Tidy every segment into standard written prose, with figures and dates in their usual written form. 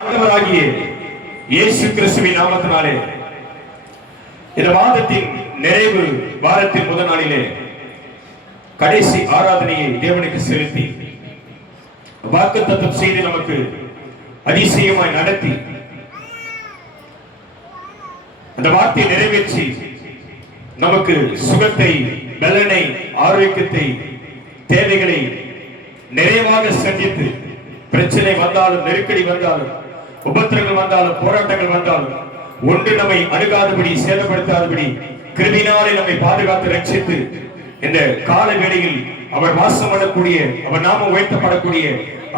ஆண்டவராகிய இயேசு கிறிஸ்துவின் நாமத்தினாலே இந்த மாதத்தின் நிறைவு வாரத்தின் முதல் நாளிலே கடைசி ஆராதனையை தேவனுக்கு செலுத்தி வாக்குத்தத்தம் செய்து நமக்கு அதிசயமாய் நடத்தி அந்த வார்த்தையை நிறைவேற்றி நமக்கு சுகத்தை, பலனை, ஆரோக்கியத்தை, தேவைகளை நிறைவாக சந்தித்து பிரச்சனை வந்தாலும், நெருக்கடி வந்தாலும், உபத்திரங்கள் வந்தாலும், போராட்டங்கள் வந்தாலும் ஒன்று நம்மை அணுகாதபடி, சேதப்படுத்தாதபடி கிருபையினாலே நம்மை பாதுகாத்து ரட்சித்து இந்த கால வேளையில் அவர் வாசம் பண்ணக்கூடிய, அவர் நாமம் உயர்த்தப்படக்கூடிய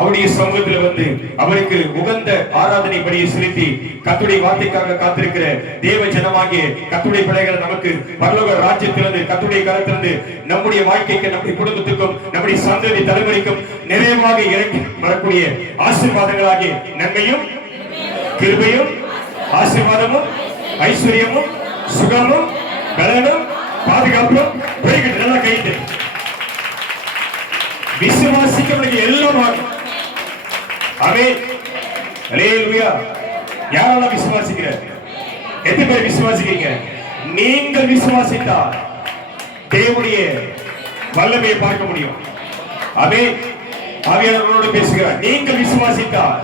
அவருடைய சமூகத்தில் வந்து அவருக்கு உகந்த ஆராதனை படியை செலுத்தி கர்த்தருடைய வார்த்தைக்காக காத்திருக்கிற தேவ ஜனமாகிய கர்த்தருடைய பிள்ளைகள் நமக்கு பரலோக ராஜ்யத்திலிருந்து, கர்த்தருடைய கரத்திலிருந்து நம்முடைய வாழ்க்கைக்கு, நம்முடைய குடும்பத்துக்கும், நம்முடைய சந்ததி தலைமுறைக்கும் நிறைவாக இறங்கி வரக்கூடிய ஆசீர்வாதங்களாகிய நன்மையும், கிருபையும், ஆசீர்வாதமும், ஐஸ்வர்யமும், சுகமும், பலனும், பாதுகாப்பும் நல்லா கைது விசுவாசிக்க எல்லாம் ஆகும். ஆமென். அல்லேலூயா. யாரெல்லாம் விசுவாசிக்கிற? எத்தனை பேர் விசுவாசிக்கிறீங்க? நீங்கள் விசுவாசித்தால் தேவனுடைய வல்லமையை பார்க்க முடியும். ஆமென். ஆவியானவரோடு பேசுகிறார். நீங்கள் விசுவாசித்தால்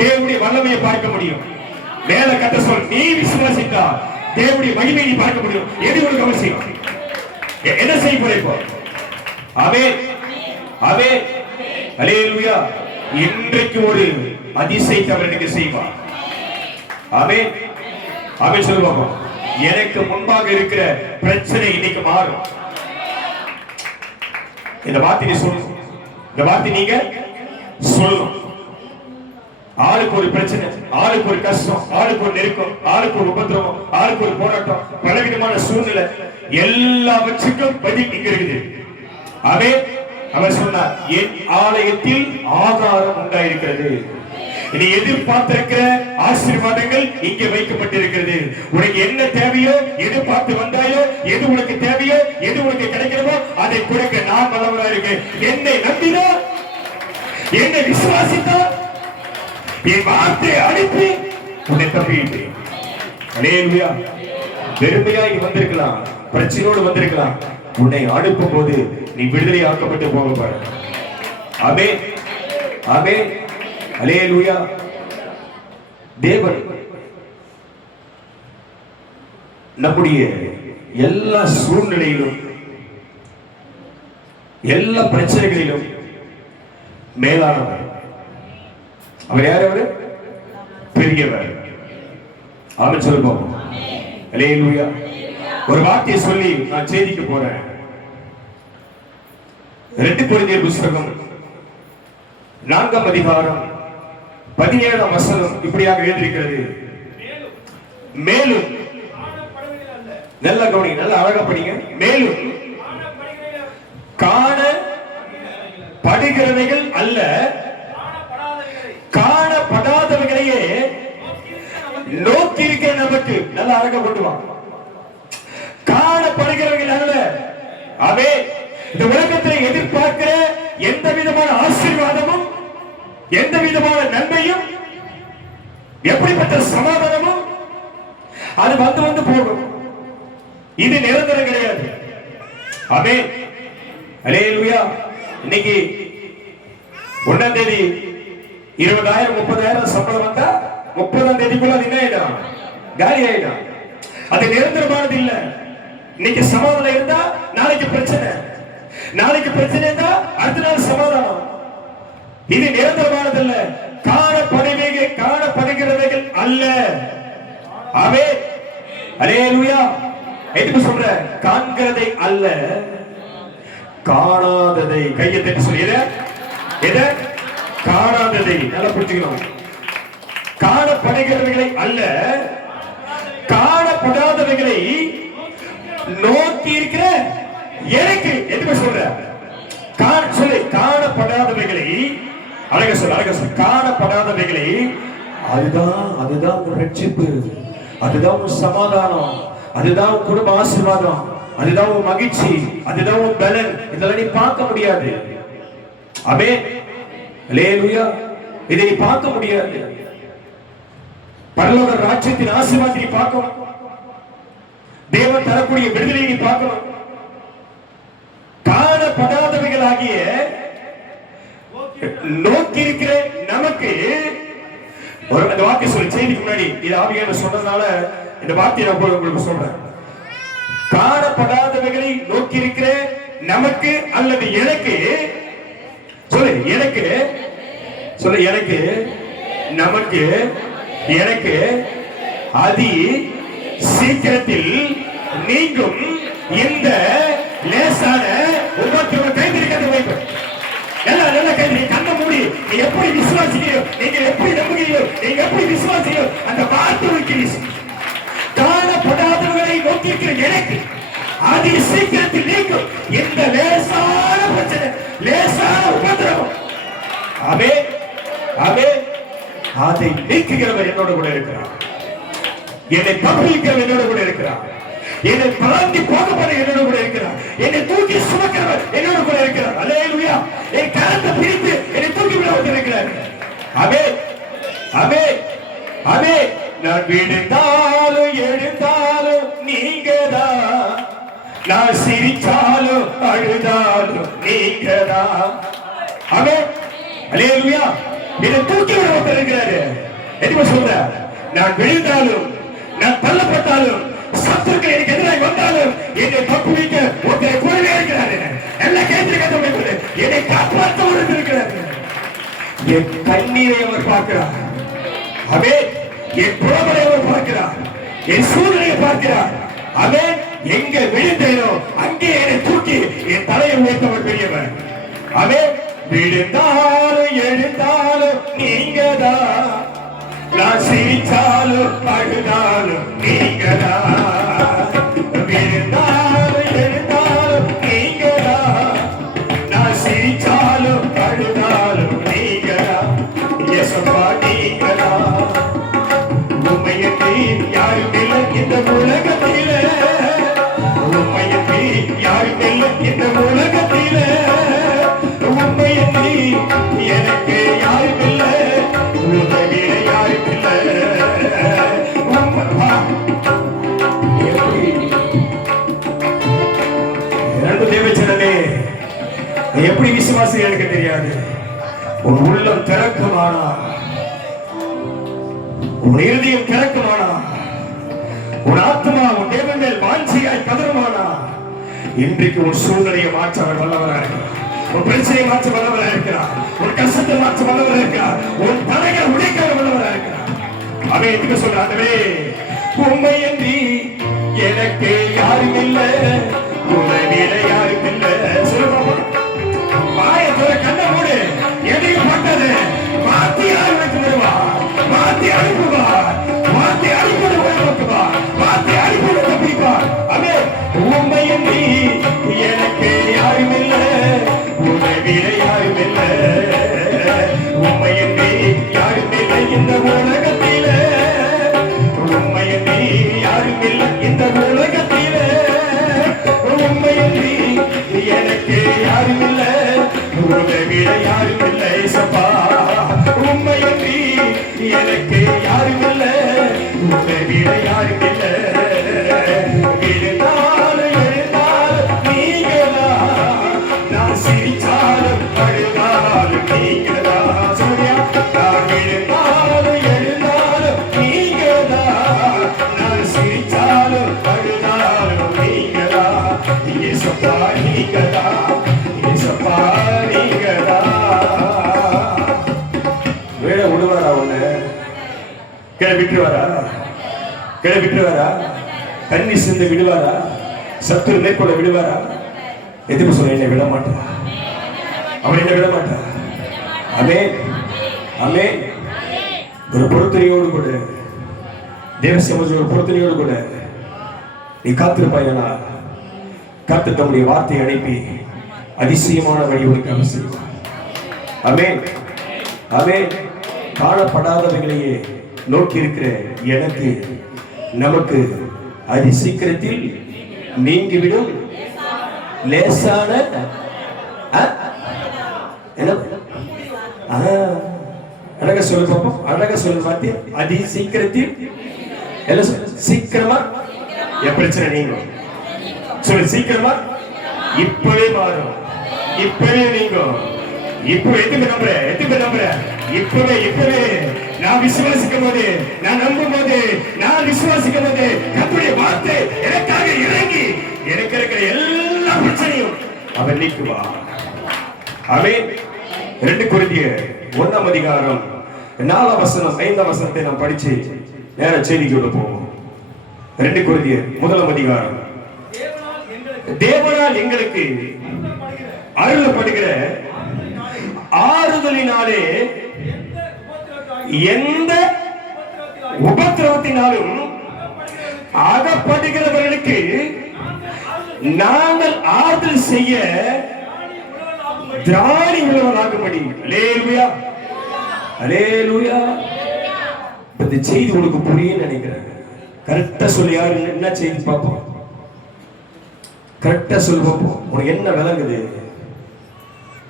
தேவனுடைய வல்லமையை பார்க்க முடியும். மேல கத்த சொல், நீ விசுவாசித்தால் தேவனுடைய மகிமையை பார்க்க முடியும். எது ஒரு அவசியம்? என்ன செய்ய போறே இப்போ? ஆமென். ஆமென். அல்லேலூயா. இன்றைக்கு ஒரு அதிசயத்தை அவர் எனக்கு செய்வார். ஆமென். ஆமென் சொல்லுவாங்க. எனக்கு முன்பாக இருக்கிற பிரச்சனை இன்னைக்கு மாறும். இந்த வார்த்தை சொல்லணும். இந்த வார்த்தை நீங்க சொல்லணும். ஆளுக்கு ஒரு பிரச்சனை, ஆளுக்கு ஒரு கஷ்டம், ஆளுக்கு ஒரு நெருக்கம், ஆளுக்கு ஒரு உபத்திரவம், ஆளுக்கு ஒரு போராட்டம், பலவிதமான சூழ்நிலை, எல்லாவற்றுக்கும் பதில் இங்க இருக்குது. ஆமென். அவர் சொன்னார், என் ஆலயத்தில் ஆகாரம் உண்டாயிருக்கிறது. நீ எதிர்பார்த்திருக்கிற ஆசீர்வாதங்கள் இங்கே வைக்கப்பட்டிருக்கிறது. உனக்கு என்ன தேவையோ, எதிர்பார்த்து வந்தாயோ, எது உனக்கு தேவையோ, எது உனக்கு கிடைக்கிறதோ அதை கொடுக்க நான் வல்லவராக இருக்கேன். என்னை நம்பினா, என்னை விசுவாசித்தா, என் வார்த்தையை அனுப்பி உன்னை தப்பிட்டேன். அல்லேலூயா. வெறுமையா இங்க வந்திருக்கலாம், பிரச்சனையோடு வந்திருக்கலாம். உன்னை அனுப்பும் போது நீ விடுதலை ஆக்கப்பட்டு போக பாரு. ஆமென். ஆமென். அல்லேலூயா. தேவன் நம்முடைய எல்லா சூழ்நிலையிலும், எல்லா பிரச்சனைகளிலும் மேலானவர். அவர் யார்? அவரு பெரியவர். ஆமென் சொல்லுவோம். அல்லேலூயா. ஒரு வார்த்தையை சொல்லி நான் செய்திக்கு போறேன். 2 கொரிந்தியர் புத்தகம் 4ஆம் அதிகாரம் 17ஆம் வசனம் இப்படியாக எழுதியிருக்கிறது. மேலும், நல்ல கவனி, நல்ல அழகா படிங்க. மேலும் காணப்படுகிறவைகள் அல்ல, காணப்படாதவைகளையே நோக்கி இருக்கிற நமக்கு. நல்ல அழகா கொண்டு வா. காணப்படுகிறவர்கள் அல்ல. அவே இந்த உலகத்தில் எதிர்பார்க்கிற எந்த விதமான ஆசீர்வாதமும், எந்த விதமான நன்மையும், எப்படிப்பட்ட சமாதானமும் அது வந்து வந்து போகும். இது நிரந்தரம் கிடையாது. ஆமென். அல்லேலூயா. இன்னைக்கு 1ஆம் தேதி 20,000 30,000 சம்பளம் வந்தா 30ஆம் தேதிக்குள்ள அது என்ன ஆயிடும்? காலி ஆயிடும். அது நிரந்தரமானது இல்ல. இன்னைக்கு சமாதானம் இருந்தா நாளைக்கு பிரச்சனை, நாளைக்கு பிரச்சனை இருந்தா அடுத்த நாள் சமாதானம். இது நிரந்தரமானது இல்ல. காணப்படுகிறவைகள் அல்ல. ஆமென். அல்லேலூயா. எதுக்கு சொல்ற? காண்கிறதை அல்ல, காணாததை. கையை தட்டி சொல்லிடுற. எதை? காணாததை. நல்லா புரிஞ்சுக்கணும். காணப்படுகிறவைகளை அல்ல, காணப்படாதவைகளை நோக்கி இருக்கிற எனக்கு. எதுக்கு சொல்ற? சொல்லு. காணப்படாதவைகளை, அழக சொல்ல, அழக சொல்ல. காணப்படாதவைகளை, அதுதான் ஒரு ரட்சிப்பு, அதுதான் ஒரு சமாதானம், அதுதான் ஒரு குடும்ப ஆசீர்வாதம், அதுதான் ஒரு மகிழ்ச்சி, அதுதான் ஒரு பலன். இதெல்லாம் நீ பார்க்க முடியாது. ஆமென். அல்லேலூயா. இதை நீ பார்க்க முடியாது. பரலோக ராஜ்யத்தின் ஆசீர்வாதத்தை நீ பார்க்கணும். தேவன் தரக்கூடிய விடுதலையை நீ பார்க்கணும். காணப்படாதவைகளாகிய நோக்கி இருக்கிற நமக்கு ஒரு அந்த வார்த்தை சொல்லி செய்திக்கு முன்னாடி இது ஆவியானவர் சொன்னதுனால இந்த வார்த்தையை நான் உங்களுக்கு சொல்றேன். காணப்படாதவைகளை நோக்கி இருக்கிற நமக்கு அல்லது எனக்கு சொல்லு, எனக்கு சொல்லு, எனக்கு நமக்கு எனக்கு அதி சீக்கிரத்தில் நீங்கும் இந்த லேசான உபத்திரவ கைதிரிக்கிறது வைக்கும். நல்ல கைதிரி கண்ண மூடி நீ எப்படி விசுவாசிக்கிறீரோ, நீங்க எப்படி நம்புகிறீரோ, நீங்க எப்படி விசுவாசிக்கிறீரோ அந்த வார்த்தைக்கு காணப்படாதவர்களை நோக்கி இருக்கிற எனக்கு அதி சீக்கிரத்தில் நீங்கும் இந்த லேசான பிரச்சனை, லேசான உபத்திரவம். அவே அவே அதை நீக்குகிறவர் என்னோட கூட இருக்கிறார். என்னை தப்பிக்கிறவர் என்னோட கூட இருக்கிறார். என்னை பறந்து போகப்பட என்னோட கூட இருக்கிறார். என்னை தூக்கி சுமக்கிறவர் என்னோட கூட இருக்கிறார். அல்லேலூயா. என் கரத்தை பிடித்து என்னை தூக்கி விட வந்திருக்கிறார். அவே அவே அவே நான் விழுந்தாலும் எழுந்தாலும் நீங்கதான், நான் சிரிச்சாலும் அழுதாலும் நீங்கதான். அவே அல்லேலூயா. என்னை தூக்கி விட வந்திருக்கிறாரு. என்ன சொல்ற? நான் விழுந்தாலும் நான் தள்ளப்பட்டாலும் சத்துருக்கள் எனக்கு எதிராக வந்தாலும் என்னை தப்புவிக்க ஒருத்தரை கூடவே இருக்கிறாரு. எல்லா கேந்திர என்னை காப்பாற்ற ஒரு இருக்கிறார். என் கண்ணீரை அவர் பார்க்கிறார். அவே என் புறமலை அவர் பார்க்கிறார். என் சூழ்நிலையை பார்க்கிறார். அவே எங்க விழுந்தேனோ அங்கே என்னை தூக்கி என் தலையை உயர்த்தவர் பெரியவர். அவே விழுந்தாலும் எழுந்தாலும் நீங்கதான், நான் சிரிச்சாலும் அழுதாலும் நீங்கதான். விழுந்தாலும் எழுந்தாலும் நீங்கதான், நான் சிரிச்சாலும் அழுதாலும் நீங்கதான். இயேசுவா நீங்கதான். உம்மையன்றி யாரும் இல்லை இந்த உலகத்திலே, உம்மையன்றி யாரும் இல்லை இந்த உலகத்திலே, உம்மையன்றி எனக்கு யாரும் இல்லை, உதவியில யாரும் இல்லை. தேவச்சனே எப்படி விசுவாசி எனக்கு தெரியாது. உன் உள்ளம் திறக்குமானா, உன் இருதயம் திறக்குமானா, உன் ஆத்மா உன் தேவன் மேல் வாஞ்சியாய் கதறுமானா, இன்றைக்கு உன் சூழ்நிலையை மாற்ற வல்லவராக இருக்கிறார். உன் பிரச்சனையை மாற்ற வல்லவராக இருக்கிறார். உன் கஷ்டத்தை மாற்ற வல்லவராக இருக்கிறார். உன் தடைகளை உடைக்க வல்லவராக இருக்கிறார். அவன் எதுக்கு சொல்றாங்கவே, உண்மையன்றி எனக்கு யாரும் இல்லை, உலகில யாரும் இல்லை. சொல்லுமா மாயத்தோட கண்ண மூடு. எதையும் பட்டது மாத்தி ஆரம்பித்து வருவார், மாத்தி அனுப்புவார், மாத்தி அனுப்பி உயர்த்துவார், மாத்தி அனுப்பி தப்பிப்பார். அவே உண்மையன்றி எனக்கு யாரும் இல்லை, உலகில யாரும் இல்லை, உண்மையன்றி யாரும் இல்லை இந்த உலகத்திலே, உண்மையன்றி யாரும் இல்லை இந்த உலகத்திலே, உண்மையன்றி எனக்கு யாரும் இல்லை, உலகில யாரும் இல்லை. சப்பா உண்மையன்றி எனக்கு யாரும் இல்லை, உலகில யாரும் இல்லை. எழுந்தாலும் எழுந்தாலும் நீங்கதான், நான் சிரிச்சாலும் அழுதாலும் நீங்கதான். சூர்யா நான் எழுந்தாலும் எழுந்தாலும் நீங்கதான், நான் சிரிச்சாலும் அழுதாலும் நீங்கதான். இயேசுப்பா நீங்கதான், இயேசுப்பா நீங்கதான். வேலை விடுவாரா? ஒண்ணு கீழே விட்டுருவாரா? கீழே விட்டுருவாரா? தண்ணி சிந்து விடுவாரா? சத்துரு மேற்கொள்ள விடுவாரா? எதுக்கு சொல்ல என்னை விட மாட்டான், அவன் என்ன விட மாட்டான். அமே அமே ஒரு பொறுத்தனையோடு கூட, தேவ சமூக ஒரு பொறுத்தனையோடு கூட நீ காத்திருப்பாயனா, காத்து தம்முடைய வார்த்தையை அனுப்பி அதிசயமான வழி உனக்கு அவசியம். அமே அமே காணப்படாதவைகளையே நோக்கி இருக்கிற எனக்கு நமக்கு அதி சீக்கிரத்தில் நீங்கிவிடும் லேசான அழகா சொல்லு பாப்போம். அழகா சொல்லு பாத்தி. அதி சீக்கிரத்தில் எல்லாம் சீக்கிரமா என் பிரச்சனை நீங்கும். சொல்லு சீக்கிரமா. இப்பவே மாறும். இப்பவே நீங்கும். இப்போ எதுக்கு நம்புற இப்பவே நான் விசுவாசிக்கும் போது, நான் நம்பும் போது, நான் விசுவாசிக்கும் போது கர்த்தருடைய வார்த்தை எனக்காக இறங்கி எனக்கு இருக்கிற எல்லா பிரச்சனையும் அவர் நீக்குவா. ஆமென். 2 கொரிந்தியர் 1 அதிகாரம் 4 வசனம் 5 வசனத்தை நாம் படிச்சு நேர செய்திக்குள்ள போவோம். 2 கொரிந்தியர் 1 அதிகாரம். தேவனால் எங்களுக்கு அருளப்படுகிற ஆறுதலினாலே எந்த உபத்திரவத்தினாலும் அகப்படுகிறவர்களுக்கு நாங்கள் ஆறுதல் செய்ய திராணி உள்ளவர்களாகும்படி. அல்லேலூயா, அல்லேலூயா. இந்த செய்தி உனக்கு புரியும் நினைக்கிறேன். கரெக்டா சொல்லி யாரு என்ன செய்தி பார்ப்போம். கரெக்டா சொல்லி பார்ப்போம். உனக்கு என்ன விளங்குது?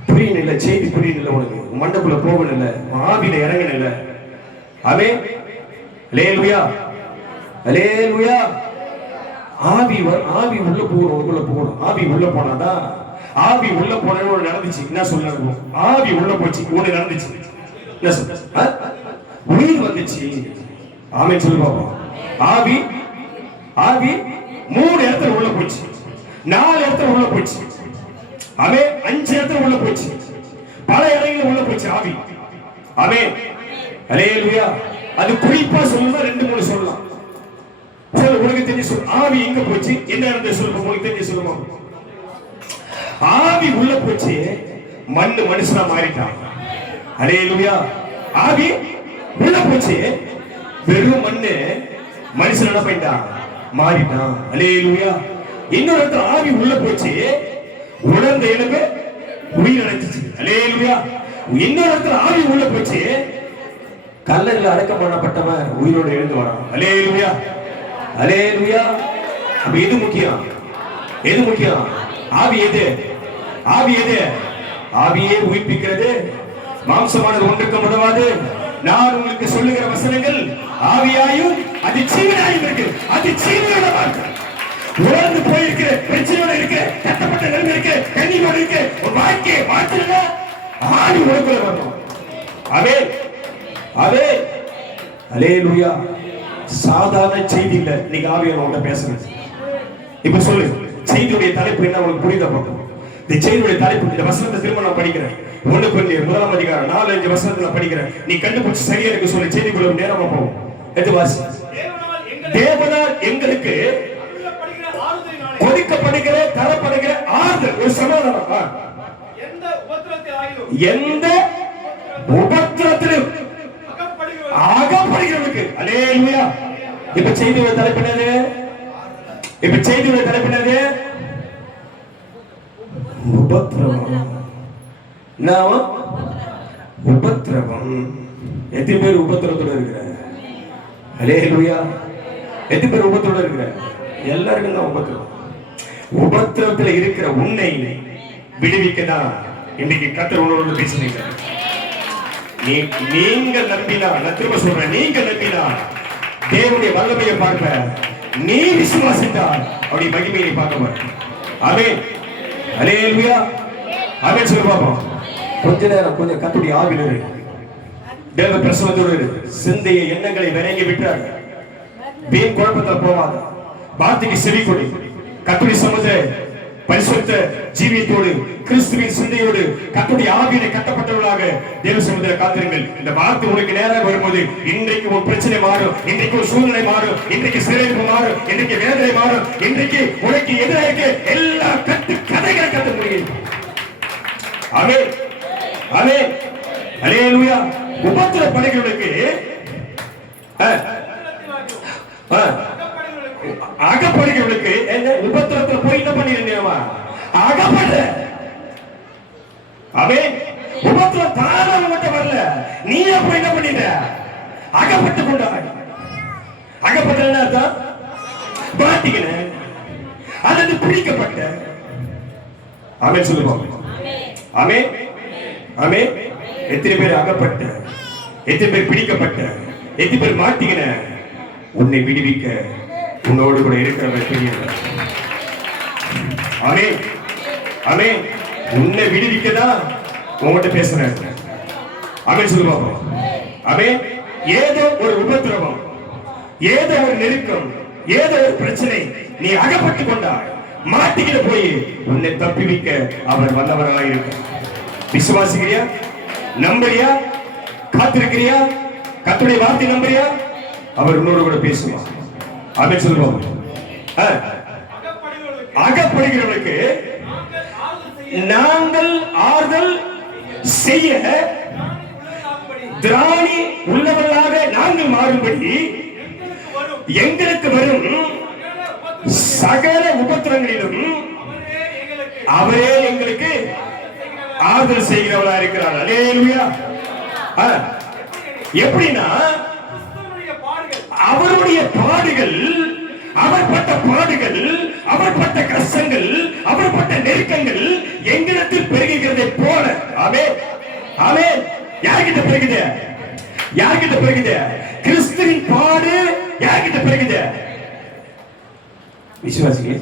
புரியல, இல்ல செய்தி புரியல, உனக்கு மண்டக்குள்ள போகணும் இல்ல, ஆவியில இறங்கணும் இல்ல. ஆமென். அல்லேலூயா, அல்லேலூயா. ஆவி உள்ள போகணும். ஆவி உள்ள போனாதான், ஆவி உள்ள போனது ஒண்ணு நடந்துச்சு. என்ன சொல்லணும்? ஆவி உள்ள போச்சு, ஒண்ணு நடந்துச்சு. என்ன சொல்ல? உயிர் வந்துச்சு. ஆமென் சொல்லு பாப்போம். ஆவி 3 இடத்துல உள்ள போச்சு, 4 இடத்துல உள்ள போச்சு. ஆமென். 5 இடத்துல உள்ள போச்சு, பல இடங்களில் உள்ள போச்சு ஆவி. ஆமென். அல்லேலூயா. அது குறிப்பா சொல்லலாம், 2-3 சொல்லலாம். சொல்ல உனக்கு தெரிஞ்சு சொல்லு. ஆவி எங்க போச்சு, என்ன இடத்துல சொல்லுங்க, உங்களுக்கு தெரிஞ்சு சொல்லுமா? ஆவி உள்ள போச்சு, மனுஷனா மாறிட்டான். அல்லேலூயா. ஆவி உள்ள போச்சு, வெறும் மனுஷன் என்ன பண்ணிட்டான்? மாறிட்டான். அல்லேலூயா. இன்னொரு இடத்துல ஆவி உள்ள போச்சு, உணர்ந்த எலும்பு உயிர் அடைஞ்சிச்சு. அல்லேலூயா. இன்னொரு இடத்துல ஆவி உள்ள போச்சு, கல்லறையில் அடக்கம் பண்ணப்பட்டவன் உயிரோடு எழுந்து வரான். அல்லேலூயா, அல்லேலூயா. அப்ப எது முக்கியம்? ஆவி எது? ஆவியே உயிர்ப்பிக்கிறது. மாம்சமானது ஒன்றுக்கு உதவாது. நான் உங்களுக்கு சொல்லுகிற வசனங்கள் ஆவியாயும் அது ஜீவனாயும் இருக்கு. அது ஜீவனோட வார்த்தை. உணர்ந்து போயிருக்கிற பிரச்சனையோட இருக்கு, கட்டப்பட்ட நிலைமை இருக்கு, கண்ணீரோட இருக்கு, ஒரு வாழ்க்கையை மாற்றல ஆவி உனக்குள்ள வரணும். அல்லேலூயா. சாதாரண செய்தி இல்ல. இன்னைக்கு ஆவியானவர் உன்கிட்ட பேசுறேன். இப்ப சொல்லு, செய்தியுடைய தலைப்பு என்ன உங்களுக்கு புரியுதா? பார்ப்போம். இந்த செய்தியுடைய தலைப்பு, இந்த வசனத்தை திரும்ப நான் படிக்கிறேன். 1 கொரிந்தியர் 1 அதிகாரம் 4-5 வசனத்தை நான் படிக்கிறேன். நீ கண்டுபிடிச்சு சரியா இருக்கு சொல்லு. செய்திக்குள்ள நேரமா போவோம். எடுத்து வாசி. தேவனால் எங்களுக்கு கொடுக்கப்படுகிற தரப்படுகிற ஆறுதல், ஒரு சமாதானம். எந்த உபத்திரத்திலும் அகப்படுகிறவனுக்கு. அல்லேலூயா. இப்ப செய்தியோட தலைப்பு என்னது? உபத்திரவம். உபத்திரவம். எத்தனை பேர் உபத்திரத்தோட இருக்கிற? அல்லேலூயா. எத்தனை பேர் உபத்திரத்தோட இருக்கிற? எல்லாருக்கும் தான் உபத்திரவம். உபத்திரத்துல இருக்கிற உன்னை விடுவிக்கதான் இன்னைக்கு கர்த்தர் உங்களோட பேசுறீங்க. நீங்க நம்பினா, நான் திரும்ப சொல்றேன், நீங்க நம்பினா தேவனுடைய வல்லமையை பார்ப்ப, நீ விசுவாசித்தால் அவருடைய மகிமையை பார்க்க மாட்டேன். ஆமென். அல்லேலூயா. ஆமென் சொல்லு பாப்போம். கொஞ்ச நேரம் கொஞ்சம் கர்த்தருடைய ஆவியிலே தேவ பிரசன்னத்தோடு சிந்தைய எண்ணங்களை விரங்கி விட்டார். வீண் குழப்பத்தில் போவாத. வார்த்தைக்கு செவி கொடு. கர்த்தருடைய சமூகத்தை பரிசுத்த ஜீவியத்தோடு கிறிஸ்துவின் சிந்தையோடு கர்த்தருடைய ஆவியிலே கட்டப்பட்டவர்களாக தேவ சமூகத்தில் காத்திருங்கள். இந்த வார்த்தை உனக்கு நேராக வரும்போது இன்றைக்கு ஒரு பிரச்சனை மாறும், இன்றைக்கு ஒரு சூழ்நிலை மாறும், இன்றைக்கு சிறைப்பு மாறும், இன்றைக்கு வேதனை மாறும், இன்றைக்கு உனக்கு எதிராக எல்லா கதைகளை கட்ட முடியும். ஆமென், ஆமென், அல்லேலூயா. உபத்திரப்படுகிறவர்களுக்கு அகப்படுகிறவர்களுக்கு உபத்திரத்தில் போய் என்ன பண்ணிருந்தேமா? அகப்பட. ஆமென். உபத்திரம் தாராள மட்டும் வரல, நீ அப்ப என்ன பண்ணிட்ட? அகப்பட்டு கொண்டாய். அகப்பட்ட என்ன அர்த்தம்? மாட்டிக்கின, அல்லது பிடிக்கப்பட்ட. ஆமென் சொல்லுவோம். ஆமென், ஆமென். எத்தனை பேர் அகப்பட்ட? எத்தனை பேர் பிடிக்கப்பட்ட, எத்தனை பேர் மாட்டிக்கின, உன்னை விடுவிக்க உன்னோடு கூட இருக்கிறவர் பெரியவர். ஆமே ஆமே. உன்னை விடுவிக்கதான் உங்ககிட்ட பேசுறேன். ஆமே சொல்லுவாங்க. ஆமே. ஏதோ ஒரு உபத்திரவம், ஏதோ ஒரு நெருக்கம், ஏதோ ஒரு பிரச்சனை நீ அகப்பட்டு கொண்டாய், மாட்டிக்கிட்டு போய் உன்னை தப்பிவிக்க அவர் வல்லவராக இருக்க. விசுவாசிக்கிறியா? நம்புறியா? காத்திருக்கிறியா? கர்த்தருடைய வார்த்தை நம்புறியா? அவர் உன்னோடு கூட பேசுவார். ஆமென் சொல்லுவோம். அகப்படுகிறவர்களுக்கு நாங்கள் ஆறுதல் செய்ய திராணி உள்ளவர்களாக நாங்கள் மாறும்படி எங்களுக்கு வரும் சகல உபத்திரங்களிலும் அவரே எங்களுக்கு ஆறுதல் செய்கிறவரா இருக்கிறார். அல்லேலூயா. எப்படின்னா அவருடைய பாடுகள், அவர் பட்ட பாடுகள், அவர் பட்ட கஷ்டங்கள், அவர் பட்ட நெருக்கங்கள் எங்களிடத்தில் பெருகுகிறதை போல. ஆமென் ஆமென். யார்கிட்ட பெருகுது? யார்கிட்ட பெருகுது? கிறிஸ்துவின் பாடு யார்கிட்ட பெருகுது? விசுவாசிங்க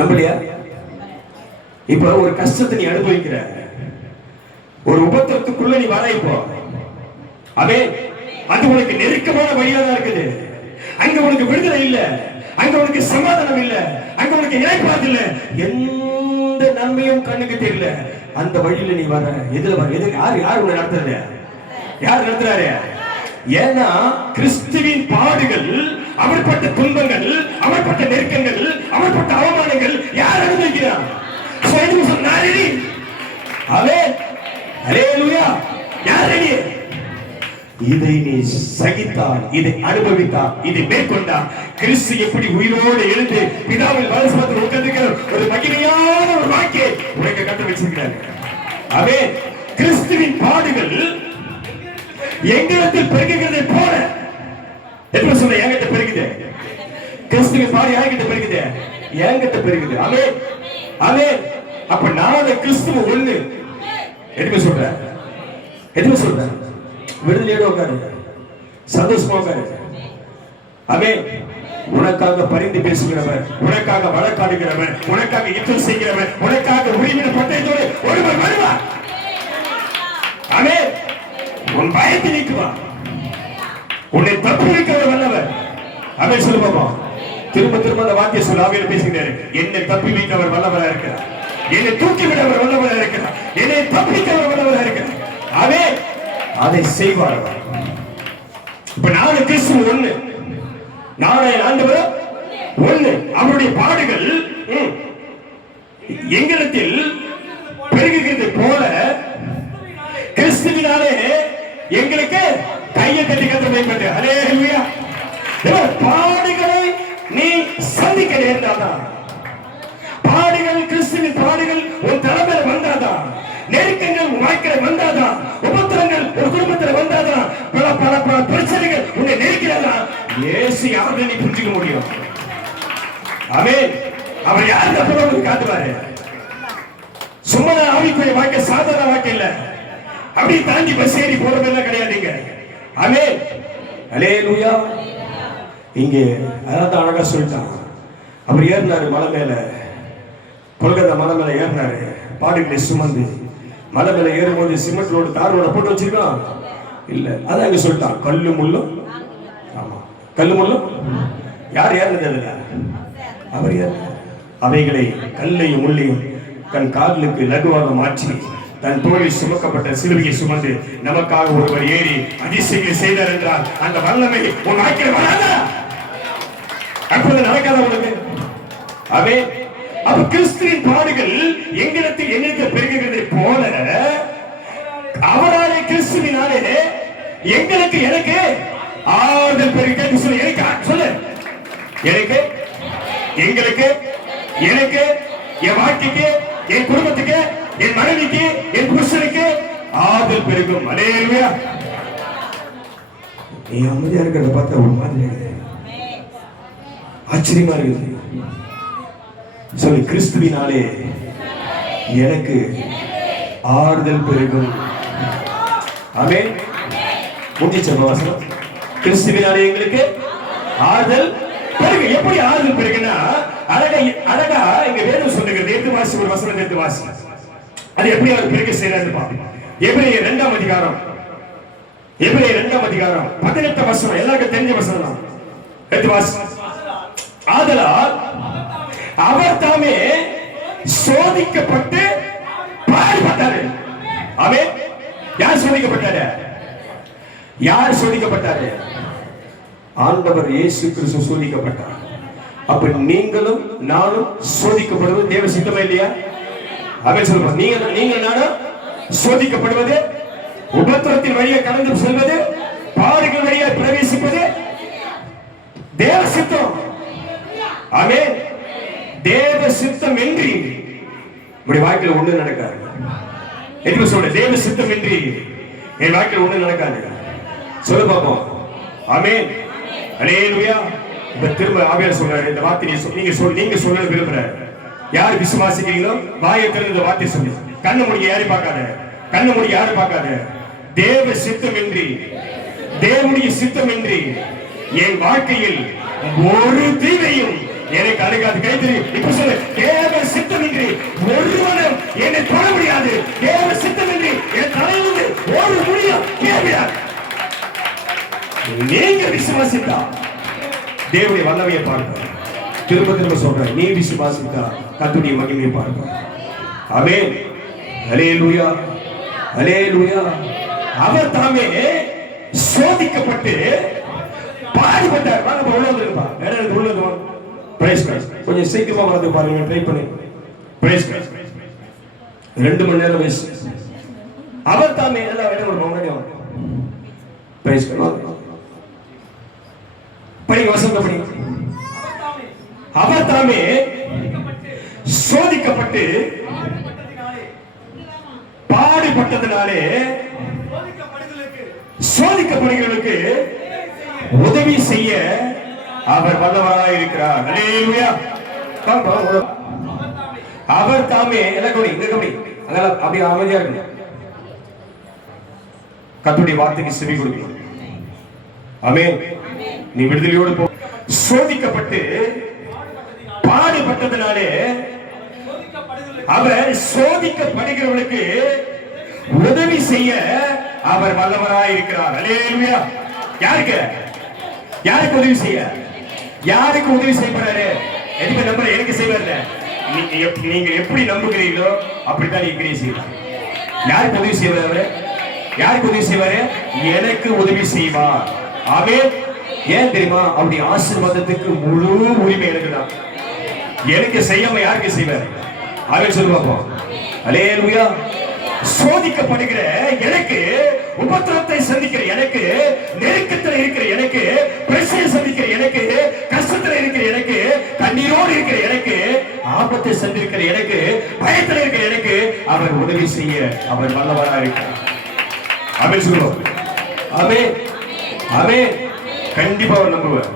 நம்பலையா? இப்ப ஒரு கஷ்டத்தை நீ அனுபவிக்கிற, ஒரு உபத்திரத்துக்குள்ள நீ வர, இப்போ அதே அது உனக்கு நெருக்கமான வழியா தான் இருக்குது. அங்க உனக்கு விடுதலை இல்ல, அங்க உனக்கு சமாதானம் இல்ல, அங்க உனக்கு இணைப்பாது இல்ல, எந்த நன்மையும் கண்ணுக்கு தெரியல. அந்த வழியில நீ வர, எதுல வர? எது? யார் உன்னை நடத்துறது? யார் நடத்துறாரு? ஏன்னா கிறிஸ்துவின் பாடுகள், அவர் பட்ட துன்பங்கள், அவர் பட்ட நெருக்கங்கள், அவர் பட்ட அவமானங்கள் யார் அனுபவிக்கிறார்? இதை நீ சகித்தால், இதை அனுபவித்தால், இதை மேற்கொண்டால், கிறிஸ்து எப்படி உயிரோடு எழுந்து பிதாவில் வலதுபுறத்தில் உட்கார்ந்திருக்கிற ஒரு மகிமையான ஒரு வாக்கியை உனக்கு கற்று வச்சிருக்கிறார். அதே கிறிஸ்துவின் பாடுகள் எங்களிடத்தில் பெருகுகிறதை போல. என்ன சொல்ல? என்கிட்ட பெருகுது. கிறிஸ்துவின் பாடு யார்கிட்ட பெருகுது? என்கிட்ட பெருகுது. அமே அமே. அப்ப நான் கிறிஸ்துவ ஒண்ணு. எதுக்கு சொல்ற? எதுக்கு சொல்ற? விடுதலையோட உட்காரு, சந்தோஷமா உட்காரு. அமே. உனக்காக பரிந்து பேசுகிறவர், உனக்காக வழக்காடுகிறவர், உனக்காக யுத்தம் செய்கிறவர், உனக்காக உரிமை பட்டயத்தோடு ஒருவர் வருவார். அமே. உன் பயத்தை நீக்குவார், உன்னை தப்பு வைக்க வல்லவர். அமே சொல்லுவோமா? திரும்ப திரும்ப அந்த வாக்கிய சொல்ல ஆவியில் பேசுகிறார். என்னை தப்பி வைக்க அவர் வல்லவராக இருக்கிறார், என்னை தூக்கி விட அவர் வல்லவராக இருக்கிறார், என்னை தப்பிக்க அவர் வல்லவராக இருக்கிறார். அவே அதை செய்வார். இப்ப நானு கிறிஸ்து ஒண்ணு, நானே ஆண்டவர் ஒண்ணு. அவருடைய பாடுகள் எங்களிடத்தில் பெருகுகிறது போல கிறிஸ்துவினாலே எங்களுக்கு கையை கட்டி கத்த வைப்பது. அல்லேலூயா. பாடுகளை நீ சந்திக்க நேர்ந்தாதான், பாடுகள், கிறிஸ்துவின் பாடுகள் உன் தலைமையில வந்தாதான், நெருக்கங்கள் உன் வாழ்க்கையில வந்தாதான், உபத்திரங்கள் ஒரு குடும்பத்தில் வந்தாதான், பல பல பல பிரச்சனைகள் உன்னை நெருக்கிறாதான், இயேசு யாருன்னு நீ புரிஞ்சுக்க முடியும். ஆமென். அவர் யாருக்கு அப்புறம் காட்டுவாரு? சும்மா ஆவிக்குரிய வாழ்க்கை சாதாரண வாழ்க்கை இல்ல. அப்படி தாண்டி பஸ் ஏறி போறதெல்லாம் கிடையாதுங்க. ஆமென். அல்லேலூயா. இங்கே அதான் அழகா சொல்லிட்டான். அவர் ஏறினாரு மலை மேல, கொல்கத்தா மலை மேல ஏறினாரு, பாடுகளை சுமந்து. மலை மேல ஏறும்போது சிமெண்ட் ரோடு, தார் ரோட போட்டு வச்சிருக்கான் இல்ல. அதான் இங்க சொல்லிட்டான், கல்லு முள்ளும். ஆமா, கல்லு முள்ளும். யார் ஏறினது? அதுல அவர் ஏறினார். அவைகளை கல்லையும் முள்ளையும் தன் கால்களுக்கு லகுவாக மாற்றி தன் தோளில் சுமக்கப்பட்ட சிலுவையை சுமந்து நமக்காக ஒருவர் ஏறி அதிசயங்களை செய்தார் என்றால் அந்த வல்லமை உன் வாழ்க்கையில் வராதா? அப்பொழுது நடக்காத உனக்கு? அவே அப்ப கிறிஸ்துவின் பாடுகள் எங்களிடத்தில் என்னென்ன பெருகுகிறதை போல அவராலே, கிறிஸ்துவினாலே எங்களுக்கு, எனக்கு ஆறுதல் பெருக சொல்லு. எனக்கு சொல்லு. எனக்கு, எங்களுக்கு, எனக்கு, என் வாழ்க்கைக்கு, என் குடும்பத்துக்கு, என் மனைவிக்கு, என் புருஷனுக்கு ஆறுதல் பெருகும். அல்லேலூயா. நீ அமைதியா இருக்கிறத பார்த்தா ஒரு மாதிரி ஆச்சரியமா இருக்குது. சொல்லு, கிறிஸ்துவினாலே எனக்கு ஆறுதல் பெருகும். ஆமென். முடிச்ச வசனம். கிறிஸ்துவினாலே எங்களுக்கு ஆறுதல் பெருகு. எப்படி ஆறுதல் பெருகுனா அழகா இங்க வேதம் சொல்லுகிறது. எடுத்து வாசி, ஒரு வசனம் எடுத்து வாசி. அது எப்படி அவர் பெருக செய்யறாரு பாருங்க. எபிரேயர் 2ஆம் அதிகாரம், எபிரேயர் 2ஆம் அதிகாரம் 18 வசனம். எல்லாருக்கும் தெரிஞ்ச வசனம் தான். எடுத்து வாசி. ஆதலால் அவர் தாமே சோதிக்கப்பட்டு பாடுபட்டாரு. ஆமென். யார் சோதிக்கப்பட்டாரு? யார் சோதிக்கப்பட்டாரு? ஆண்டவர் இயேசு கிறிஸ்து சோதிக்கப்பட்டார். அப்ப நீங்களும் நானும் சோதிக்கப்படுவது தேவ சித்தமா இல்லையா? ஆமென் சொல்லுங்க. நீங்க நானும் சோதிக்கப்படுவது, உபத்திரத்தின் வழியை கடந்து செல்வது, பாடுகள் வழியை பிரவேசிப்பது தேவ சித்தம். ஆமென். தேவ சித்தம் இன்றி உங்களுடைய வாழ்க்கையில் ஒண்ணு நடக்காது. என்ன சொல்ற? தேவ சித்தம் இன்றி என் வாழ்க்கையில் ஒண்ணு நடக்காது. சொல்ல பாப்போம். ஆமென். அல்லேலூயா. இப்ப திரும்ப ஆவியானவர் சொல்றாரு, இந்த வார்த்தையை நீங்க சொல்ல விரும்புறாரு. யார் விசுவாசிக்கிறீங்களோ வாயை திறந்து இந்த வார்த்தை சொல்லு. கண்ணு மூடி யாரையும் பார்க்காத, கண்ணு மூடி யாரும் பார்க்காத. தேவ சித்தம் இன்றி, தேவனுடைய சித்தம் இன்றி என் வாழ்க்கையில் ஒரு தீமையும் எனக்கு அணுகாது. கைத்தறி இப்ப சொல்லு. தேவ சித்தமின்றி ஒருவனும் என்னை தொட முடியாது. தேவ சித்தமின்றி என் தலையிலிருந்து ஒரு முடியும் கேட்கிறார். நீங்க விசுவாசித்தா தேவனுடைய வல்லமையை பார்க்க. திரும்ப திரும்ப சொல்றேன், நீ விசுவாசித்தா கர்த்தருடைய மகிமையை பார்க்க. ஆமென். அல்லேலூயா, அல்லேலூயா. அவர் தாமே சோதிக்கப்பட்டு பாடுபட்டார். வாங்க உள்ள வந்துருப்பா. நேரா உள்ள வந்து பிரைஸ் கிரைஸ்ட். கொஞ்சம் சீக்கிரமா வரது பாருங்க, ட்ரை பண்ணி. Price Christ. 2 மணி நேரம் வேஸ்ட். அவர் தாமே எல்லாம் வேணும் ஒரு முன்னாடி வாங்க. Praise Christ. படிங்க வசனத்தை படிங்க. அவர் தாமே சோதிக்கப்பட்டு பாடுபட்டதினாலே சோதிக்கப்படுகிறவர்களுக்கு உதவி செய்ய அவர் வல்லவராய் இருக்கிறார். அல்லேலூயா. அவர் தாமே எல்லாம் கவனி, இங்க கவனி. அதனால அப்படியே அமைதியா இருக்கு. கர்த்தருடைய வார்த்தைக்கு செவி கொடுக்கணும். ஆமென். நீ விடுதலையோடு போ. சோதிக்கப்பட்டு பாடுபட்டதினாலே அவர் சோதிக்கப்படுகிறவர்களுக்கு உதவி செய்ய அவர் வல்லவராய் இருக்கிறார். அல்லேலூயா. யாருக்கு? யாருக்கு உதவி செய்ய? யாருக்கு உதவி செய்யப்படுறாரு? எதுக்கு நம்புற? எனக்கு செய்வார்ல. நீங்க எப்படி நம்புகிறீங்களோ அப்படித்தான் நீங்க செய்யலாம். யாருக்கு உதவி செய்வாரு? யாருக்கு உதவி செய்வாரு? எனக்கு உதவி செய்வார். ஆமென். ஏன் தெரியுமா? அப்படி ஆசீர்வாதத்துக்கு முழு உரிமை எனக்கு தான். எனக்கு செய்யாம யாருக்கு செய்வார்? ஆமென் சொல்லு பாப்போம். அல்லேலூயா. சோதிக்கப்படுகிற எனக்கு, உபத்திரத்தை சந்திக்கிற எனக்கு, நெருக்கத்தில் இருக்கிற எனக்கு, பிரச்சனை சந்திக்கிற எனக்கு, கஷ்டத்தில் இருக்கிற எனக்கு, கண்ணீரோடு இருக்கிற எனக்கு, ஆபத்தை சந்திக்கிற எனக்கு, பயத்தில் இருக்கிற எனக்கு அவர் உதவி செய்ய அவர் வல்லவராக இருக்கிறார். ஆமென் சொல்லுவோம். ஆமென். ஆமென். கண்டிப்பா அவர் நம்புவார்.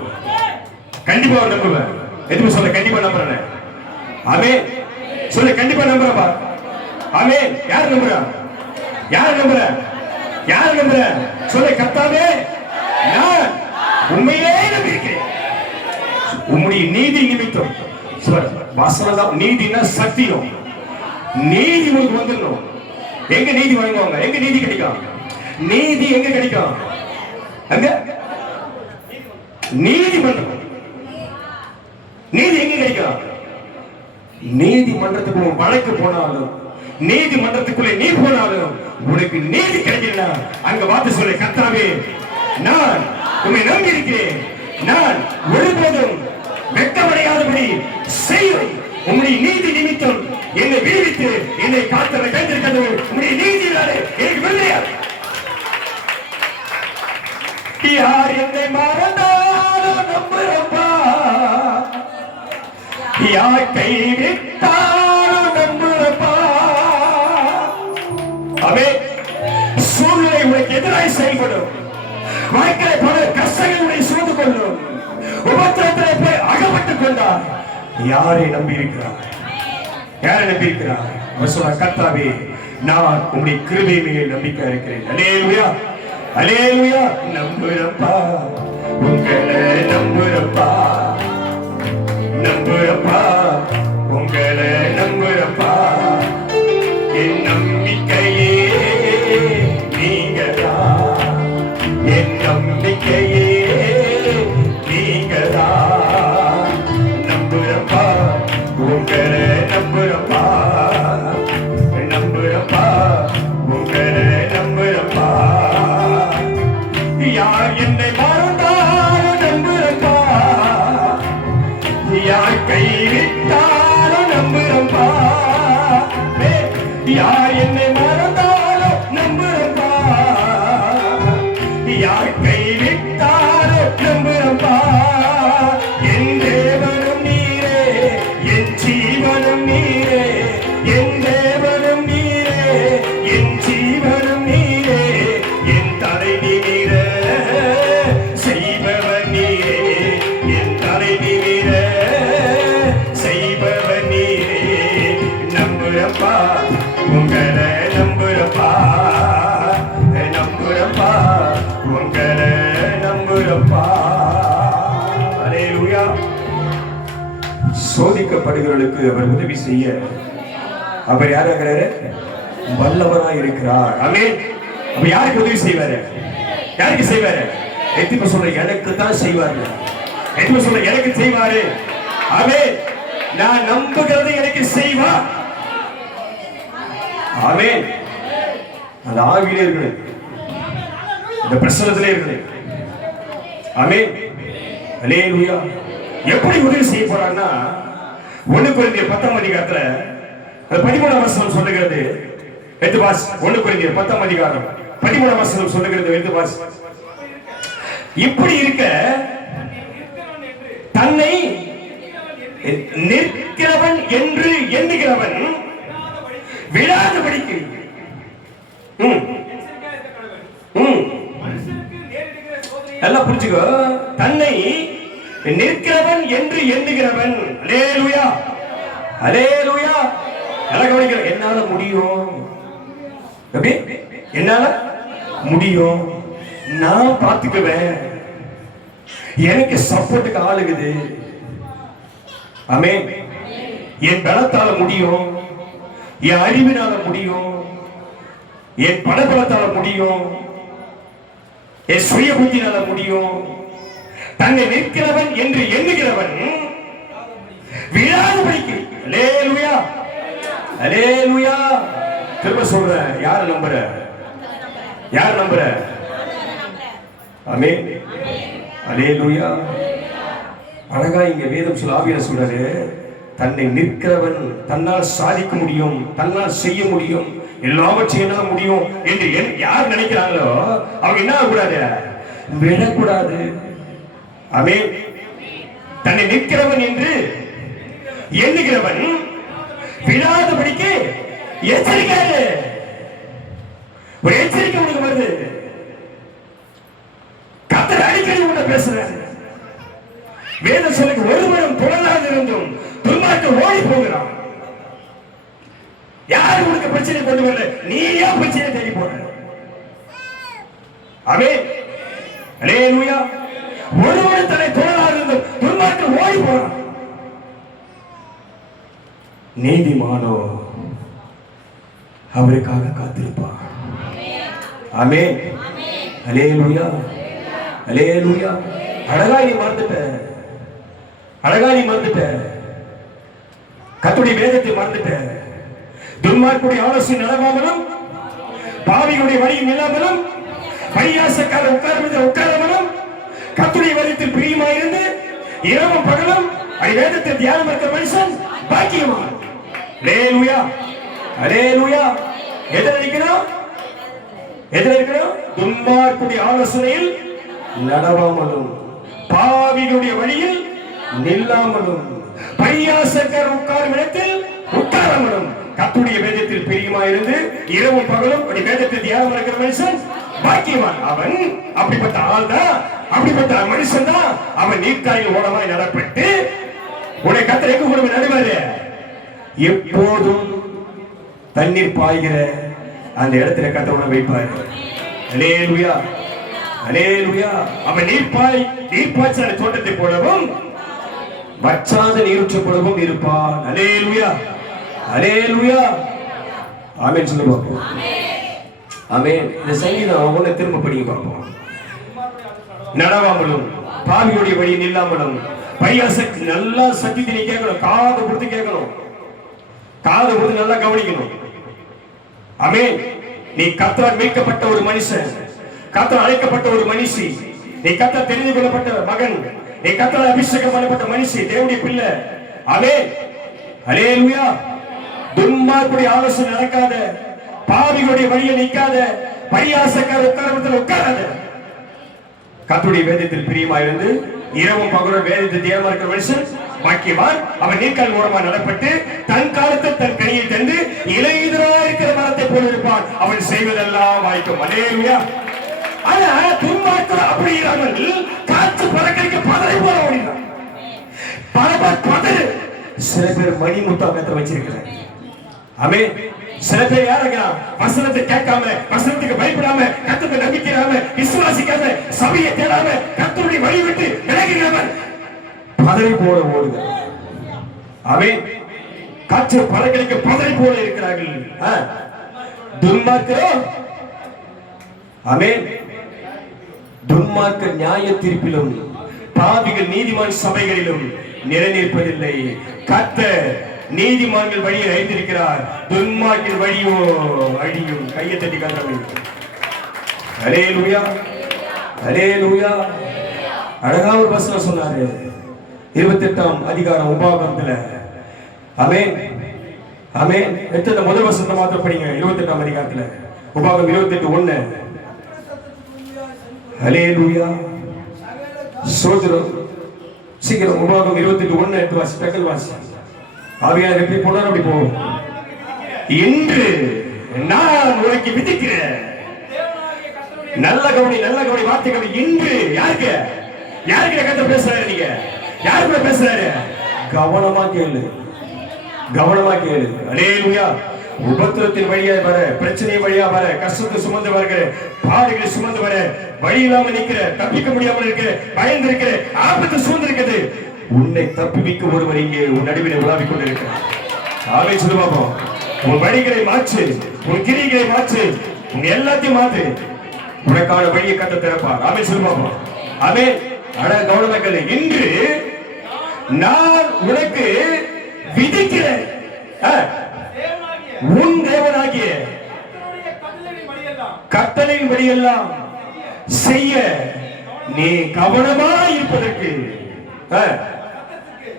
கண்டிப்பா அவர் நம்புவார். எதுவும் சொல்ல, கண்டிப்பா நம்புறேன். ஆமென் சொல்லு. கண்டிப்பா நம்புறப்பா. ஆமென். யார் நம்புறா? யார் நம்புற? யார் நம்புற? சொல்லு. கர்த்தாவே, நான் உண்மையே நம்பியிருக்கிறேன். உம்முடைய நீதி நிமித்தம். வாசனம் நீதினா சத்தியம். நீதி உங்களுக்கு வந்துடணும். எங்க நீதி வாங்குவாங்க? எங்க நீதி கிடைக்கும்? நீதி எங்க கிடைக்கும்? அங்க நீதிமன்றம். நீதி எங்க கிடைக்கும்? நீதிமன்றத்துக்கு வழக்கு போனாலும், நீதிமன்றத்துக்குள்ளே நீ போனாலும் உனக்கு நீதி கிடைக்கல. அங்க வார்த்தை சொல்ல. கர்த்தாவே, நான் உம்மை நம்பி இருக்கிறேன். நான் ஒருபோதும் வெட்கமடையாதபடி செய்யும் உம்முடைய நீதி நிமித்தம் என்னை விடுவித்து என்னை காத்தவரை கைந்திருக்கிறது உம்முடைய நீதியினாலே எனக்கு விடுதலையா. யார் என்னை மறந்தாலும் நம்புறப்பா, யார் கைவிட்டாலும் நம்புறப்பா. அவே சூழ்நிலை உனக்கு எதிராய் செயல்படும். வாழ்க்கையை பல கஷ்டங்களை சூழ்ந்து கொள்ளும். உபத்திரத்திலே போய் அகப்பட்டுக் கொண்டார். யாரை நம்பி இருக்கிறார்? யாரை நம்பி இருக்கிறார்? அவர் சொன்னார், கர்த்தாவே, நான் உம்முடைய கிருபை மேல் நம்பிக்கை இருக்கிறேன். அல்லேலூயா, அல்லேலூயா. நம்புறப்பா, உங்களை நம்புறப்பா, நம்புறப்பா, உங்களை நம்புறப்பா. என் நம்பிக்கையே நீங்கதான், என் நம்பிக்கையே நீங்கதான். நம்புறப்பா, உங்களை நம்புறப்பா, நம்புறப்பா, உங்களை நம்புறப்பா. யார் என்னை மறந்தாலும் நம்புறப்பா, யார் கைவிட்டாலும் நம்புறப்பா. யார் என்னை மறந்தாலும் நம்புறப்பா, யார் கைவிட்டாலும் நம்புறப்பா. என் தேவனும் நீரே, என் ஜீவனும் நீரே, என் தேவனும் நீரே, என் ஜீவனும் நீரே, என் தலை நிமிர செய்பவர் நீரே, என் தலை நிமிர செய்பவர் நீரே. நம்புறப்பா, உங்களை நம்புறப்பா, நம்புறப்பா, உங்களை நம்புறப்பா. அல்லேலூயா. சோதிக்கப்படுகிறவர்களுக்கு அவர் உதவி செய்ய அவர் யாராகிறாரு? வல்லவராய் இருக்கிறார். ஆமென். அப்ப யாருக்கு உதவி செய்வாரு? யாருக்கு செய்வாரு? எத்திப்ப சொல்ற எனக்கு தான் செய்வாரு. எத்திப்ப சொல்ற எனக்கு செய்வாரு. ஆமென். நான் நம்புகிறது எனக்கு செய்வார். ஆமென். அந்த ஆவியிலே இருக்குது, இந்த பிரசன்னத்திலே இருக்குது. ஆமென். அல்லேலூயா. எப்படி உதவி செய்ய போறான்னா 1 கொரிந்தியர் 10ஆம் அதிகாரத்துல 13ஆம் வசனம் சொல்லுகிறது. எடுத்து வாசி. 1 கொரிந்தியர் 10ஆம் அதிகாரம் 13ஆம் வசனம் சொல்லுகிறது. எடுத்து வாசி. இப்படி இருக்க தன்னை நிற்கிறவன் என்று எண்ணுகிறவன் விழாதபடிக்கு எல்லாம் புரிஞ்சுக்கோ. தன்னை நிற்கிறவன் என்று எண்ணுகிறவன். அல்லேலூயா, அல்லேலூயா. எல்லாம் கவனிக்கிறேன். என்னால முடியும், எப்படி என்னால முடியும், நான் பார்த்துக்குவேன், எனக்கு சப்போர்ட்டுக்கு ஆளுகுது. ஆமென். என் பலத்தால முடியும், என் அறிவினால முடியும், என் பணபலத்தால முடியும், என் சுய புத்தினால முடியும். தன்னை நிற்கிறவன் என்று எண்ணுகிறவன் விழாதபடிக்கு. அல்லேலூயா, அல்லேலூயா. திரும்ப சொல்றேன். யாரை நம்புற? யார் நம்புற? ஆமென். அல்லேலூயா. அழகா இங்க வேதம் சொல்ல ஆவியானவர் சொல்றாரு, தன்னை நிற்கிறவன் தன்னால் சாதிக்க முடியும், தன்னால் செய்ய முடியும், எல்லாவற்றையும் என்னால முடியும் என்று யார் நினைக்கிறாங்களோ அவங்க என்ன ஆகக்கூடாது? விழக்கூடாது. ஆமென். தன்னை நிற்கிறவன் என்று எண்ணுகிறவன் விழாதபடிக்கு எச்சரிக்கை. ஒரு எச்சரிக்கை உனக்கு வருது. கர்த்தர் அடிக்கடி உன்னை பேசுறாரு. வேதம் சொல்லுங்க, ஒருவரும் புலனாக இருந்தும் துன்மார்க்கன் ஓடி போகிறான். யாரு உனக்கு பிரச்சனை கொண்டு வரல, நீ ஏன் பிரச்சனை தேடி போற? ஆமென். அல்லேலூயா. ஒருவரும் தன்னை புலனாக இருந்தும் துன்மார்க்கன் ஓடி போறான். நீதிமானோ அவருக்காக காத்திருப்பான். ஆமென். அல்லேலூயா, அல்லேலூயா. அழகா நீ மறந்துட்ட, அழகா நீ மறந்துட்ட, கர்த்தருடைய வேதத்தை மறந்துட்ட, துன்மார்க்கருடைய ஆலோசனை நடவாமலும் பாவிகளுடைய வழியில் இல்லாமலும் பரியாசக்கார உட்காராமலும் கர்த்தருடைய வேதத்தில் பிரியமாயிருந்து இரவும் பகலும் வேதத்தை தியானம் இருக்கிற மனுஷன் பாக்கியவான். அல்லேலூயா, அல்லேலூயா. எதில் இருக்கிறோம்? எதில் இருக்கிறோம்? துன்மார்க்கருடைய ஆலோசனையில் நடவாமலும் பாவிகளுடைய வழியில் நில்லாமலும் பரியாசக்காரர் உட்காரும் இடத்தில் உட்காராமலும் கர்த்தருடைய வேதத்தில் பிரியமாயிருந்து இரவும் பகலும் வேதத்தில் தியானம் இருக்கிற மனுஷன் பாக்கியவான். அவன் அப்படிப்பட்ட ஆள் தான், அப்படிப்பட்ட மனுஷன் தான். அவன் நீர்க்காயில் ஓடமாய் நடப்பட்டு உன்னை கர்த்தர் எங்க கொண்டு நடுவாரு? எப்போதும் தண்ணீர் பாய்கிற அந்த இடத்துல கர்த்தர் வைப்பார். அல்லேலூயா, அல்லேலூயா. அவன் நீர்ப்பாய்ச்சல் தோட்டத்தை போலவும் வற்றாத நீரூற்று போலவும் இருப்பான். அல்லேலூயா, அல்லேலூயா. ஆமென் சொல்லுவோம். ஆமென். இந்த சங்கீதம் ஒண்ணு திரும்ப படிங்க பார்ப்போம். நடவாமலும் பாவியுடைய வழி நில்லாமலும் பையாசக்தி நல்லா சத்தியத்தை நீ கேட்கணும், காது கொடுத்து கேட்கணும், காது கொடுத்து நல்லா கவனிக்கணும். ஆமென். நீ கர்த்தரால் மீட்கப்பட்ட ஒரு மனுஷன், கர்த்தரால் அழைக்கப்பட்ட ஒரு மனுஷி, நீ கர்த்தரால் தெரிந்து கொள்ளப்பட்ட மகன், நீ கர்த்தரால் அபிஷேகம் பண்ணப்பட்ட மனுஷி, தேவனுடைய பிள்ளை. ஆமென், அல்லேலூயா. துன்மார்க்குடைய ஆலோசனை நடக்காத, பாவிகளுடைய வழியை நிற்காத, பரியாசக்கார உட்காரத்தில் உட்காராத. கர்த்தருடைய வேதத்தில் பிரியமாயிருந்து இரவும் பகலும் வேதத்தை தியானமா இருக்கிற மனுஷன் பாக்கியவான். அவன் நீர்க்கால் ஓரமா நடப்பட்டு தன் காலத்தில் தன் கையை தந்து இலையுதிராக இருக்கிற மரத்தை போல இருப்பான். அவன் செய்வதெல்லாம் வாய்க்கும். அல்லேலூயா. ஆனா துன்மார்க்கர் அப்படி இல்லாமல் காற்று பறக்க பதரை போல ஓடினான். பதறு. சில பேர் மணி முத்தா கத்த வச்சிருக்கிறார். ஆமென். சில பேர் யாருங்க வசனத்தை கேட்காம, வசனத்துக்கு பயப்படாம, கர்த்தருக்கு நம்பிக்கையாம, விசுவாசிக்காம, சபையை தேடாம, கர்த்தருடைய வழி விட்டு விலகிடாம பதரை போல ஓடுகிறார். ஆமென். காற்று பறக்க பதரை போல இருக்கிறார்கள். துன்மார்க்கரோ, ஆமென், துன்மார்க்கர் நியாய தீர்ப்பிலும் பாவிகள் நீதிமான் சபைகளிலும் நிலைநிற்பதில்லை. கர்த்தர் நீதிமான்கள் வழியை அறிந்திருக்கிறார், துன்மார்க்கர் வழியோ அழியும். கையை தட்டி கண்டவன். அல்லேலூயா, அல்லேலூயா. அழகா ஒரு வசனம் சொன்னாரு 28ஆம் அதிகாரம் உபாகமத்துல. ஆமென், ஆமென். எடுத்த முதல் வசனத்தை மாத்திரம் படிங்க. 28ஆம் அதிகாரத்துல உபாகமம் 28:1. அல்லேலூயா, சோதரம். சீக்கிரம் உபாகமம் 28:1 எடுத்து வாசி, டக்கல் வாசி. ஆவியார் எப்படி போனார் அப்படி போகும். இன்று நான் உனக்கு விதிக்கிறேன். நல்ல கவனி, நல்ல கவனி, வார்த்தை கவனி. இன்று யாருக்கு கர்த்தர் பேசுறாரு? நீங்க யாரு கூட பேசுறாரு? கவனமா கேளு, கவனமா கேளு. அல்லேலூயா. உபத்திரத்தின் வழியா வர, பிரச்சனை வழியா வர, கஷ்டத்தை சுமந்து வருகிற, பாடுகளை சுமந்து வர, வழி இல்லாம நிக்கிற, தப்பிக்க முடியாமல் இருக்கிற, பயந்து இருக்கிற, ஆபத்து சூழ்ந்து இருக்குது, உன்னை தப்பிக்க ஒருவர் இங்கே உன் நடுவில் உலாவிக் கொண்டிருக்கிறார். ஆமென் சொல்லு பாப்போம். உன் வழிகளை மாற்று, உன் கிரிகளை மாற்று, உன் எல்லாத்தையும் மாற்று. உனக்கான வழியை கட்ட திறப்பார். ஆமென் சொல்லு பாப்போம். ஆமென். அட கவனமாக, இன்று நான் உனக்கு விதிக்கிறேன், உன் தேவனாகிய கட்டளையின் படியெல்லாம் செய்ய நீ கவனமா இருப்பதற்கு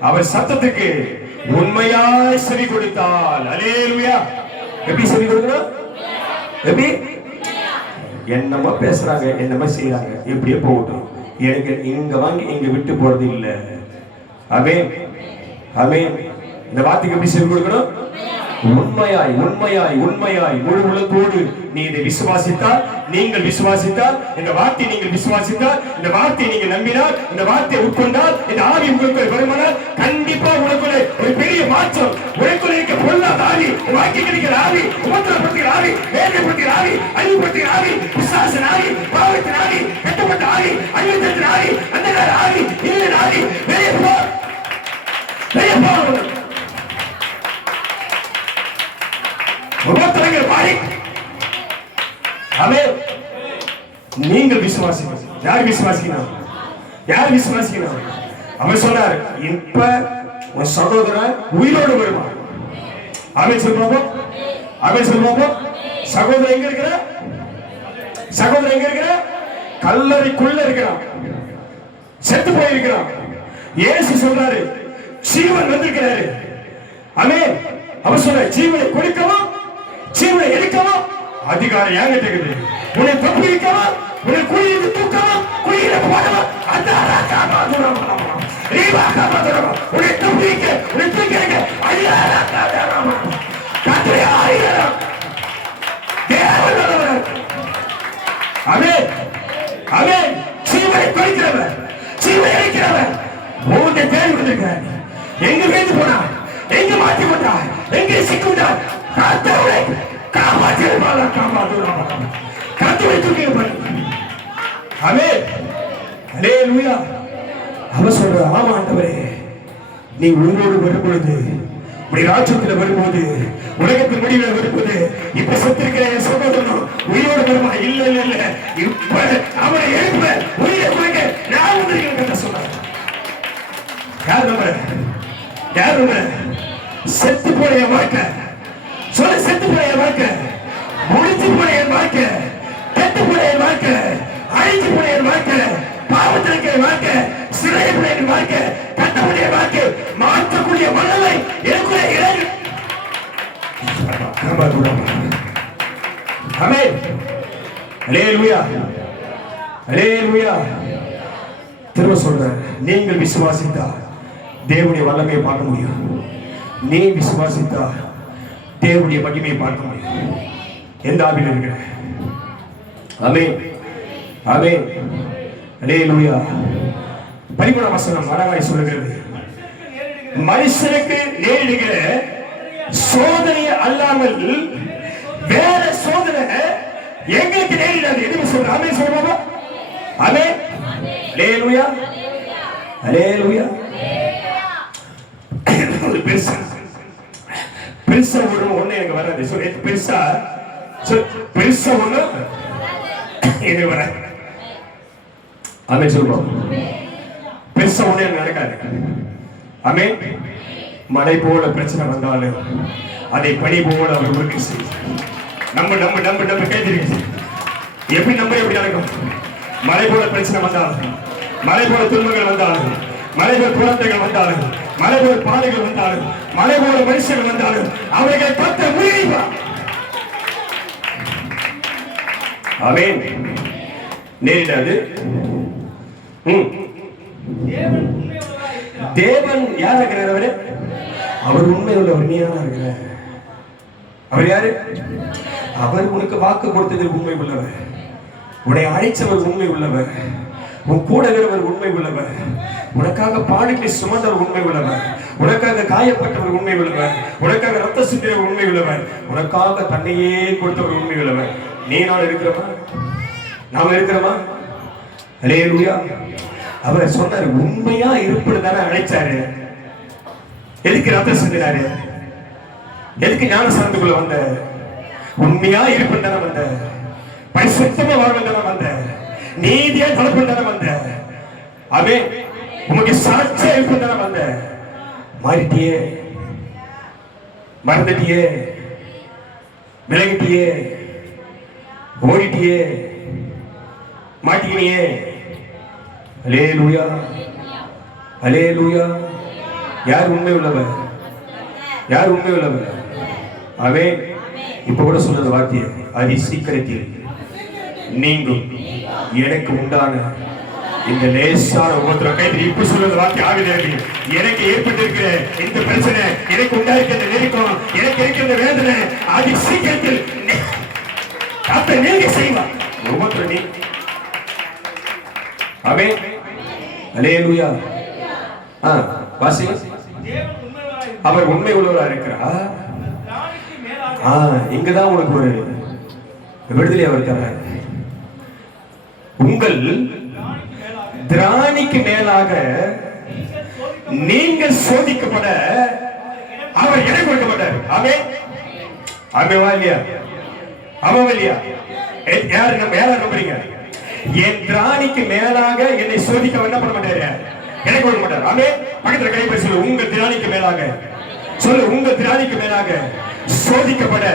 அவர் சத்தத்துக்கு உண்மையாய் செவி கொடுத்தால். அல்லேலூயா. எப்படி செவி கொடுக்கணும்? எப்படி? என்னமா பேசுறாங்க, என்னமா செய்யறாங்க, எப்படியே போகட்டும், எனக்கு இங்க வாங்கி இங்க விட்டு போறது இல்லை. ஆமென், ஆமென். இந்த வார்த்தைக்கு எப்படி செவி கொடுக்கணும்? உண்மையாய், உண்மையாய், உண்மையாய், முழு உள்ளத்தோடு நீ இதை விசுவாசித்தால், நீங்கள் விசுவாசித்தால், இந்த வார்த்தை நீங்கள் விசுவாசித்தால், இந்த வார்த்தை நீங்க நம்பினால், இந்த வார்த்தையை உட்கொண்டால், இந்த ஆவி உங்களுக்கு வருமானால், கண்டிப்பா உனக்குள்ளே ஒரு பெரிய மாற்றம். உனக்குள்ளே இருக்க பொல்லாத ஆவி, வாக்கி கிடைக்கிற ஆவி, உபத்திரப்படுத்துகிற ஆவி, வேதனைப்படுத்துகிற ஆவி, அழிவுபடுத்துகிற ஆவி, விசுவாச ஆவி, பாவத்தின் ஆவி, கட்டப்பட்ட ஆவி, அழிவுத்தின் ஆவி, அந்த ஆவி, இல்லை ஆவி, வெளியே போ, வெளியே போ. நீங்கள் விசுவாசிக்கணும். யார் விசுவாசிக்கணும்? யார் விசுவாசிக்கணும்? அவன் சொன்னார், இப்ப உன் சகோதரன் உயிரோடு வருவான். அவன் சொல்லுவோம், அவன் சொல்லுவோம். சகோதரன் எங்க இருக்கிற? சகோதரன் எங்க இருக்கிற? கல்லறைக்குள்ள இருக்கிறான், செத்து போயிருக்கிறான். இயேசு சொல்றாரு, ஜீவன் வந்திருக்கிறாரு. ஆமென். அவர் சொல்ற, ஜீவனை கொடுக்கவும் ஜீவனை எடுக்கவும் அதிகாரம் என்கிட்ட இருக்குது. உன்னை தப்பி வைக்கவும், உன்னை குழியிலிருந்து தூக்கவும், குழியில போடவும், அந்த உன்னை தப்பி வைக்க, உன்னை தூக்கி வைக்க அதிகாரம். ஆமென், ஆமென். ஜீவனை கொடுக்கிறவன், ஜீவனை எடுக்கிறவன் உன்னை தேடி வந்திருக்கிறார். எங்க வேந்து போனா, எங்க மாட்டி கொண்டார், எங்கே சிக்குண்டார், கத்து வைத்து. ஆமென். அல்லேலூயா. அவன் சொல்ற, ஆமா ஆண்டவரே, நீ உயிரோடு வரும்பொழுது, உடைய ராஜ்யத்தில் வரும்போது, உலகத்தின் முடிவில் வரும்போது, இப்ப செத்திருக்கிற என் சகோதரனும் உயிரோடு வருமா? இல்ல இல்ல இல்ல, இப்ப அவனை எழுப்ப உயிரை கொடுக்க நான் வந்திருக்கிறேன் சொன்னார். யார் நம்ம? யார் நம்ம? செத்து போன என் வாழ்க்கை, சொல்ல, செத்து போன என் வாழ்க்கை, முடிச்சு போன என் வாழ்க்கை, கெட்டு போன என் வாழ்க்கை, அழிஞ்சு போன என் வாழ்க்கை, பாவத்தில் இருக்கிற வாழ்க்கை, சிறைப்பட வாழ்க்கை, கட்டக்கூடிய வாழ்க்கை, மாற்றக்கூடிய மனதை எனக்குள்ள இறங்கு. ஆமென். அல்லேலூயா. அல்லேலூயா. திரும்ப சொல்றேன், நீங்கள் விசுவாசித்தா தேவனுடைய வல்லமையை பார்க்க முடியும். நீ விசுவாசித்தா தேவனுடைய மகிமையை பார்க்க முடியும். எந்த ஆவியில் இருக்கிற? ஆமென். ஆமென். அல்லேலூயா. பரிபூரண வசனம் அழகாய் சொல்லுகிறது, மனுஷனுக்கு நேரிடுகிற சோதனை அல்லாமல் வேற சோதனை எங்களுக்கு நேரிடாது. எதுவும் சொல்ற? ஆமென் சொல்லுவாங்க. ஆமென். அல்லேலூயா. அல்லேலூயா. பெருசா பெருசா ஒண்ணு எனக்கு வராது. சொல்லு, பெருசா பெருசா ஒண்ணு எனக்கு வராது. ஆமென் சொல்லுவோம். பெருசா ஒண்ணு எனக்கு நடக்காது. ஆமென். மழை போல பிரச்சனை வந்தாலும் அதை பனி போல அவர் உறுதி செய்யும். நம்ம நம்ம நம்ம நம்ம கேட்டிருக்கீங்க, எப்படி நம்ம எப்படி நடக்கும்? மழை போல பிரச்சனை வந்தாலும், மழை போல துன்பங்கள் வந்தாலும், மழை போல குழந்தைகள் வந்தாலும், மழை போல பாதைகள் வந்தாலும், மழை போல மனுஷர்கள் வந்தாலும் அவர்களை கத்த முடியுமா? ஆமென். நேரிடாது. தேவன் யார் இருக்கிறார்? அவரு அவர் உண்மை உள்ளவர். நீ யாரா இருக்கிற? அவர் யாரு? அவர் உனக்கு வாக்கு கொடுத்ததில் உண்மை உள்ளவர், உன்னை அழைச்சவர் உண்மை உள்ளவர், உன் கூட இருக்கிறவர் உண்மை உள்ளவர், உனக்காக பாடுகளை சுமந்தவர் உண்மை உள்ளவர், உனக்காக காயப்பட்டவர் உண்மை உள்ளவர், உனக்காக ரத்த சிந்தியவர் உண்மை உள்ளவர், உனக்காக தன்னையே கொடுத்தவர் உண்மை உள்ளவர். நீ நான் இருக்கிறோமா? நாம இருக்கிறோமா? அல்லேலூயா. அவர் சொன்னார், உண்மையா இருப்பதுதானே அழைச்சாரு. எதுக்கு ரத்த சிந்தினாரு? எதுக்கு ஞானஸ்நானத்துக்குள்ள வந்த? உண்மையா இருப்பது தானே வந்த, பரிசுத்தமா வாழ்வது தானே வந்த, நீதியா நடப்பது தானே வந்த. அவே உனக்கு சாட்சியா இருப்பது தானே வந்த. மாறிட்டியே, மறந்துட்டியே, விலகிட்டியே, ஓடிட்டியே, மாட்டிக்கினியே. அல்லேலூயா. அல்லேலூயா. யார் உண்மை உள்ளவர்? யார் உண்மை உள்ளவர்? அவே இப்ப கூட சொன்னது வார்த்தையை, அதி சீக்கிரத்தில் நீங்கும் எனக்கு உண்டான இந்த லேசான உபத்திரம். கைது இப்ப சொல்றது வார்த்தை ஆகுது. எனக்கு ஏற்பட்டிருக்கிற இந்த பிரச்சனை, எனக்கு உண்டாயிருக்கிற நெருக்கம், எனக்கு இருக்கிற வேதனை அதி சீக்கிரத்தில் அப்ப நீங்க செய்வார். உபத்திரம் நீ. அவே அல்லேலூயா. வாசி. அவர் உண்மை உள்ளவரா இருக்கிறார். இங்கதான் உனக்கு ஒரு விடுதலை அவர் தர்றார். உங்கள் திராணிக்கு மேலாக நீங்கள் சோதிக்கப்பட அவர் இடம் கொடுக்க மாட்டார். ஆமென். ஆமெவா இல்லையா? ஆமாவா இல்லையா? யாரு நம்ம யாரை நம்புறீங்க? என் திராணிக்கு மேலாக என்னை சோதிக்க என்ன பண்ண மாட்டாரு? எனக்கு கொடுக்க மாட்டார். ஆமென். பக்கத்துல கைப்பற்றி சொல்லு, உங்க திராணிக்கு மேலாக சொல்லு, உங்க திராணிக்கு மேலாக சோதிக்கப்பட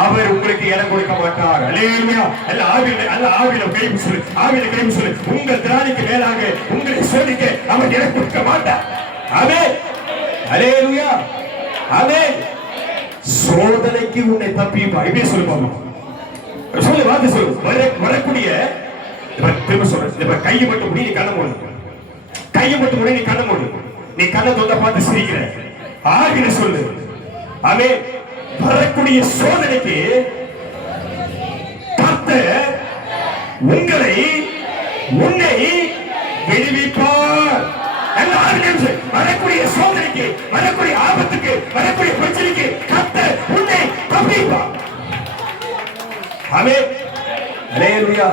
அவர் உங்களுக்கு இடம் கொடுக்க மாட்டார். அல்லேலூயா. அல்ல ஆவியில, அல்ல ஆவியில கைப்பற்றி சொல்லு, ஆவியில கைப்பற்றி சொல்லு, உங்க திராணிக்கு மேலாக உங்களை சோதிக்க அவர் இடம் கொடுக்க மாட்டார். ஆமென். அல்லேலூயா. ஆமென். சோதனைக்கு உன்னை தப்பிப்பா. இப்படியே சொல்லுவாங்க. சொல்லு, வார்த்தை சொல்லு. வரக்கூடிய திரும்ப சொல்ற, கையை மட்டும் முடி, நீ கண்ண மூடு. கையை மட்டும் முடி, நீ கண்ண மூடு. நீ கண்ணை தொந்த பார்த்து சிரிக்கிற. ஆகிற சொல்லு. ஆமென். வரக்கூடிய சோதனைக்கு கர்த்தர் உங்களை, உன்னை விடுவிப்பார். வரக்கூடிய சோதனைக்கு, வரக்கூடிய ஆபத்துக்கு, வரக்கூடிய பிரச்சனைக்கு கர்த்தர் உன்னை தப்பிப்பார். ஆமென். அல்லேலூயா.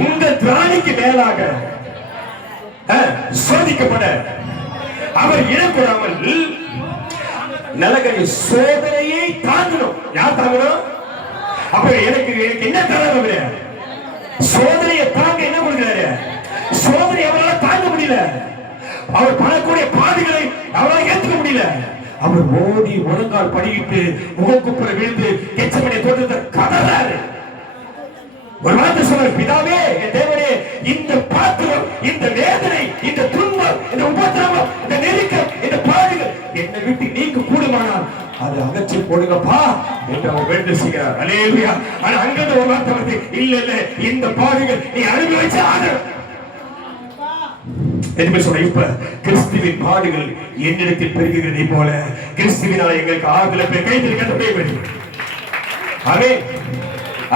உங்க திராணிக்கு மேலாக சோதிக்கப்பட அவர் இடக்கூடாமல் நலகரி சோதனையை தாங்கணும். யார் தாங்கணும்? அப்ப எனக்கு என்ன தராங்க? சோதனையை தாங்க என்ன கொடுக்கிறாரு? சோதனை அவரால் தாங்க முடியல. அவர் படக்கூடிய பாடுகளை அவரால் ஏற்றுக்க முடியல. அவர் ஓடி முழங்கால் படியிட்டு முகக்குப்புற விழுந்து எச்சமனை தோட்டத்தை கதறாரு. ஒரு வார்த்தை சொல்ற, பிதாவே, என் தேவனே, இந்த பாத்திரம், இந்த வேதனை, இந்த துன்பம், இந்த உபத்திரவம், இந்த நெருக்கம், இந்த பாடுகள் என்னை விட்டு நீங்க கூடுமானால் அது அகற்றி போடுங்கப்பா என்று அவர் வேண்டு செய்கிறார். அல்லேலூயா. ஆனா அங்கிருந்து ஒரு வார்த்தை வந்து, இல்ல இல்ல, இந்த பாடுகள் நீ அனுபவிச்சு ஆகணும். இப்ப கிறிஸ்துவின் பாடுகள் என்னிடத்தில் பெருகுகிறதை போல கிறிஸ்துவினால் எங்களுக்கு ஆறுதல் கைது. ஆமென்,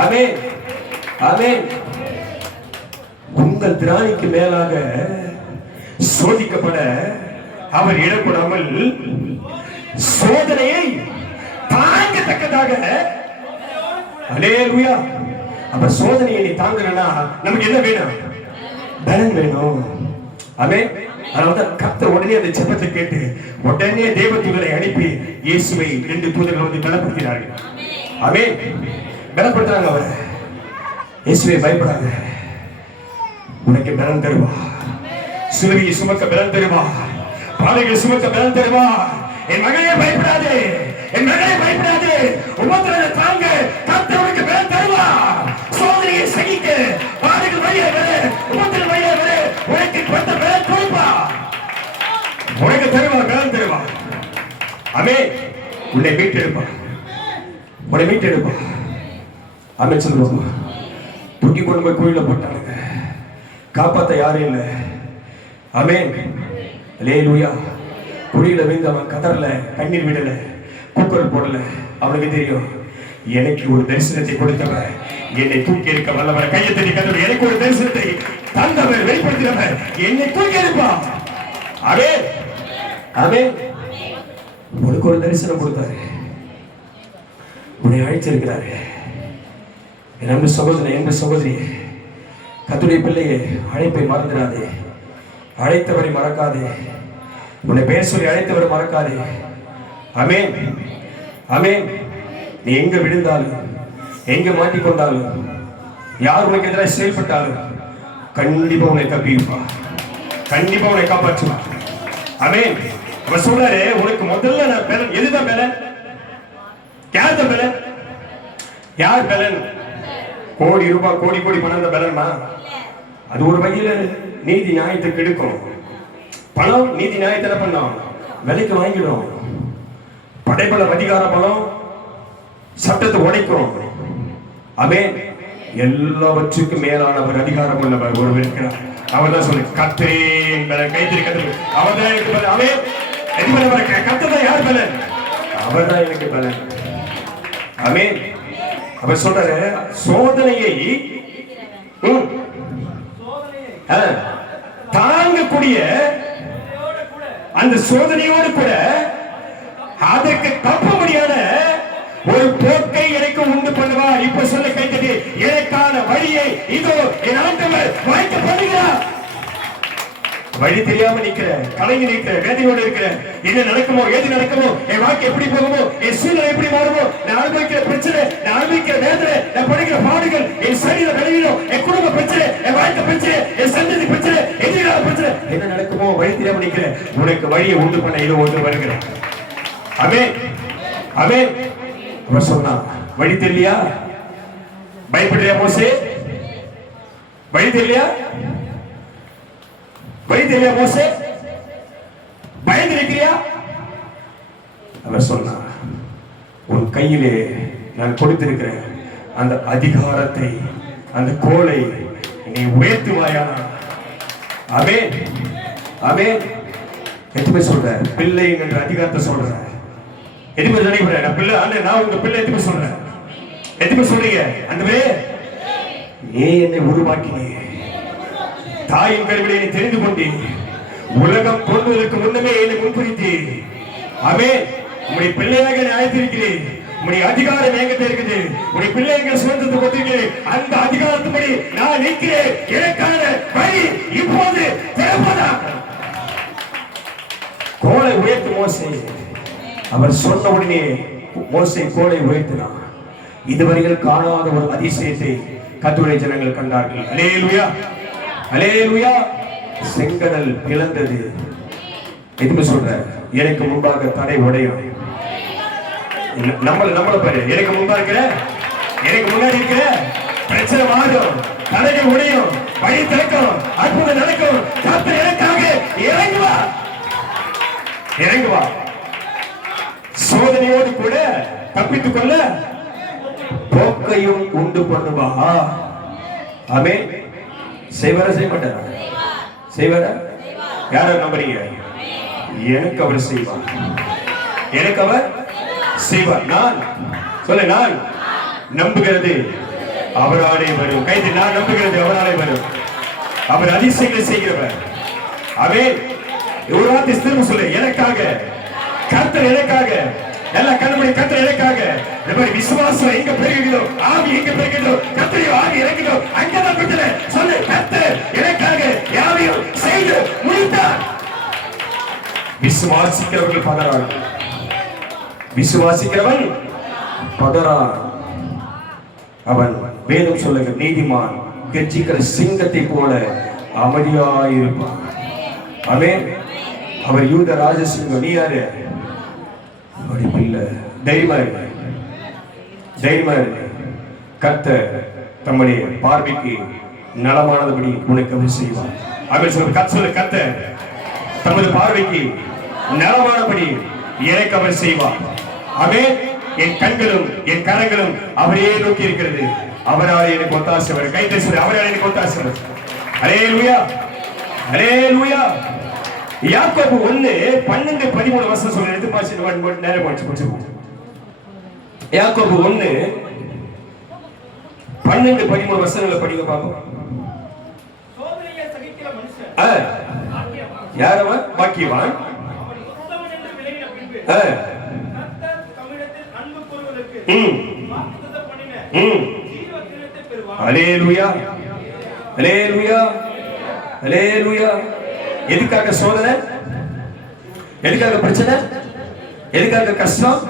ஆமென், ஆமென். உங்கள் திராணிக்கு மேலாக சோதிக்கப்பட அவர் இடப்படாமல் சோதனையை தாங்கத்தக்கதாக. அல்லேலூயா. அப்ப சோதனையை நீ தாங்கலனா நமக்கு என்ன வேணும்? பலன் வேணும். ஆமென். அதனால்தான் கர்த்தர் உடனே அந்த ஜெபத்தை கேட்டு உடனே தேவதூதரை அனுப்பி இயேசுவை 2 தூதர்கள் வந்து பலப்படுத்தினார்கள். ஆமென். பலப்படுத்துறாங்க அவரை. இயேசுவே, பயப்படாத, உனக்கு பலன் தருவா. சிலுவையை சுமக்க பலன் தருவா. பாதைகளை சுமக்க பலன் தருவா. என் மகனே பயப்படாதே, என் மகனே பயப்படாதே, உபத்திரவத்தை தாங்க, கர்த்தர் உனக்கு பலன் தருவா. சோதனையை சகிக்க, பாதைகள் வழியே வர, உபத்திரவ வழியே வர, உனக்கு கர்த்தர் பலன் கொடுப்பா. உனக்கு தருவா, பலன் தருவா. ஆமென். உன்னை மீட்டெடுப்பா, உன்னை மீட்டெடுப்பா. ஆமென் சொல்லுவோம். தூக்கி கொண்டு போய் கோயில போட்டானுங்க, காப்பாத்த யாரும் இல்லை. ஆமென். அல்லேலூயா. குடியில விழுந்து அவன் கதறல, கண்ணீர் விடல, கூக்குரல் போடல. அவனுக்கு தெரியும், எனக்கு ஒரு தரிசனத்தை கொடுத்தவர், என்னை தூக்கி எடுக்க வல்லவர். கையை தட்டி கதவு, எனக்கு ஒரு தரிசனத்தை தந்தவர், வெளிப்படுத்தினவர், என்னை தூக்கி எடுப்பா. ஆமென், ஆமென். உனக்கு ஒரு தரிசனம் கொடுத்தாரு, உன்னை அழைச்சிருக்கிறாரு. என் அன்பு சகோதரன், என் சகோதரி, கர்த்தருடைய பிள்ளையே, அழைப்பை மறந்துடாதே, அழைத்தவரை மறக்காதே, உன்னை பேர் சொல்லி அழைத்தவரை மறக்காதே. ஆமென், ஆமென். நீ எங்க விழுந்தாலும், எங்க மாட்டிக்கொண்டாலும், யார் உனக்கு எதிராக செயல்பட்டாலும் கண்டிப்பா உன்னை தப்பிப்பா, கண்டிப்பா உன்னை காப்பாற்றுவா. ஆமென். அவன் சொல்றாரு, உனக்கு முதல்ல நான் பலன். எதுதான் பலன்? யார் தான் பலன்? யார் பலன்? கோடி ரூபாய், கோடி கோடி பணம் தான் பலன்மா? அது ஒரு வகையில நீதி நியாயத்தை கெடுக்கும். பணம் நீதி நியாயத்தை என்ன பண்ணோம்? விலைக்கு வாங்கிடும். படைபல அதிகார பலம் சட்டத்தை உடைக்கிறோம். ஆமென். எல்லாவற்றுக்கும் மேலானவர், அதிகாரம் உள்ளவர் ஒருவர் இருக்கிறார். அவர் தான் சொல்லு, கர்த்தரே பலன். கைத்தறி கர்த்தர், அவர் தான் எனக்கு பலன். ஆமென். கர்த்தர் தான் யார் பலன்? அவர் தான் எனக்கு பலன். ஆமென். அவர் சொல்றாரு, சோதனையை தாங்கக்கூடிய அந்த சோதனையோடு கூட அதற்கு தப்பும்படியான ஒரு போக்கை எனக்கு உண்டு பண்ணுவா. இப்ப சொல்ல கைத்தடி, எனக்கான வழியை இதோ என் ஆண்டவர் வாய்க்க பண்ணுகிறார். வழி தெரியாம நிக்கிற, கலங்கி நிற்கிற, வேதனையோடு இருக்கிற, என்ன நடக்குமோ, ஏது நடக்குமோ, என் வாழ்க்கை எப்படி போகுமோ, என் சூழ்நிலை எப்படி மாறுமோ, நான் அனுபவிக்கிற பிரச்சனை, நான் அனுபவிக்கிற வேதனை, நான் படிக்கிற பாடுகள், என் சரீர விளைவிலும், என் குடும்ப பிரச்சனை, என் வாழ்க்கை பிரச்சனை, என் சந்ததி பிரச்சனை, எதிர்கால பிரச்சனை, என்ன நடக்குமோ வழி தெரியாம நிக்கிற, உனக்கு வழியை உண்டு பண்ண இது ஒன்று வருகிறேன். ஆமென், ஆமென். அவர் சொன்னா, வழி தெரியலையா? பயப்படுறியா மோசே? வழி தெரியலையா? வழி தெரியலையா மோசே? பயந்து இருக்கிறியா? அவர் சொன்னார், உன் கையிலே நான் கொடுத்திருக்கிறேன் அந்த அதிகாரத்தை, அந்த கோலை நீ உயர்த்துவாயானா? ஆமென், ஆமென். எதுவுமே சொல்ற பிள்ளை என்ற அதிகாரத்தை சொல்ற. எதுவுமே நினைக்கிறேன், நான் பிள்ளை, ஆண்டு நான் உங்க பிள்ளை. எதுவுமே சொல்றேன், எதுவுமே சொல்றீங்க, ஆண்டவரே நீ என்னை உருவாக்கினீ, தாயின் கருவிலை நீ தெரிந்து கொண்டீ, உலகம் தோன்றுவதற்கு முன்னமே என்னை முன்குறித்தீ. ஆமென். உம்முடைய பிள்ளையாக என்னை அழைத்திருக்கிறேன். உடைய அதிகாரம் என்கிட்ட இருக்குது. உடைய பிள்ளைகள் சுதந்திரத்தை கொடுத்திருக்கு. அந்த அதிகாரத்துப்படி நான் நிற்கிறேன். எனக்கான வழி இப்போது திறப்பதாக. கோலை உயர்த்து மோசே. அவர் சொன்ன உடனே மோசே கோலை உயர்த்தினார். இதுவரையில் காணாத ஒரு அதிசயத்தை கர்த்தருடைய ஜனங்கள் கண்டார்கள். அல்லேலூயா, அல்லேலூயா. செங்கடல் பிளந்தது. எதுக்கு சொல்ற? எனக்கு முன்பாக தடை உடையும். நம்மள பாரு. எனக்கு முன்பாக இருக்கிற, எனக்கு முன்னாடி இருக்கிற பிரச்சனை மாறும், தடைகள் உடையும், வழி திறக்கும், அற்புதம் நடக்கும். கர்த்தர் எனக்காக இறங்குவா, இறங்குவா. சோதனையோடு கூட தப்பித்துக் கொள்ள போக்கையும் உண்டு பண்ணுவா. ஆமென். செய்வாரா செய்ய மாட்டாரா? செய்வாரா? யாரை நம்புறீங்க? எனக்கு அவர் செய்வார், எனக்கு அவர் செய்வார். நான் சொல்ல, நான் நம்புகிறது அவராலே வரும். கைது, நான் நம்புகிறது அவராலே வரும். அவர் அதிசயங்களை செய்கிறவர். ஆமென். ஒரு வார்த்தை திரும்ப சொல்லு, எனக்காக கர்த்தர், எனக்காக. எல்லா கண்ணுடைய கர்த்தர் எனக்காக. இந்த மாதிரி விசுவாசம் எங்க பெருகுதோ, ஆவி எங்க பெருகுதோ, கர்த்தரையோ ஆவி இறங்குதோ, அங்கதான் விட்டுல சொல்லு, கர்த்தர் எனக்காக யாவையும் செய்து முடித்தார். விசுவாசிக்கிறவர்கள் பதறார்கள். விசுவாசிக்கிறவன் பதறான். அவன் வேதம் சொல்லுங்க, நீதிமான் கர்ஜிக்கிற சிங்கத்தை போல அமைதியாயிருப்பான். ஆமென். அவர் யூத ராஜசிங்கம். நீ யாரு? தைரியமா இருக்கு, தைரியமா இருக்கு. கர்த்தர் தம்முடைய பார்வைக்கு நலமானபடி உனக்கு அவர் செய்வார். அவர் சொல்ற கர்த்தர், கர்த்தர் தமது பார்வைக்கு நலமானபடி எனக்கு அவர் செய்வார். ஆமென். என் கண்களும் என் கரங்களும் அவரையே நோக்கி இருக்கிறது. அவரால் எனக்கு ஒத்தாசை வரும். கை தட்டி சொல்லு, அவரால் எனக்கு ஒத்தாசை வரும். அல்லேலூயா, அல்லேலூயா. யாக்கோபு 1:12-13 வசனம் சொல்ல எடுத்து பாசி நேரம் போச்சு. யாக்கோபு 1:12-13 வசனங்களை படிங்க பாப்போம். சோதனையை சகிக்கிற மனுஷன் யாரவன்? பாக்கியவான். கர்த்தர் தம்மிடத்தில் அன்பு கூறுவதற்கு வாக்குத்தத்தம் பண்ணின ஜீவ கிரீடத்தை பெறுவான். அல்லேலூயா, அல்லேலூயா, அல்லேலூயா. எதுக்காக சோதனை? எதுக்காக பிரச்சனை? எதுக்காக கஷ்டம்?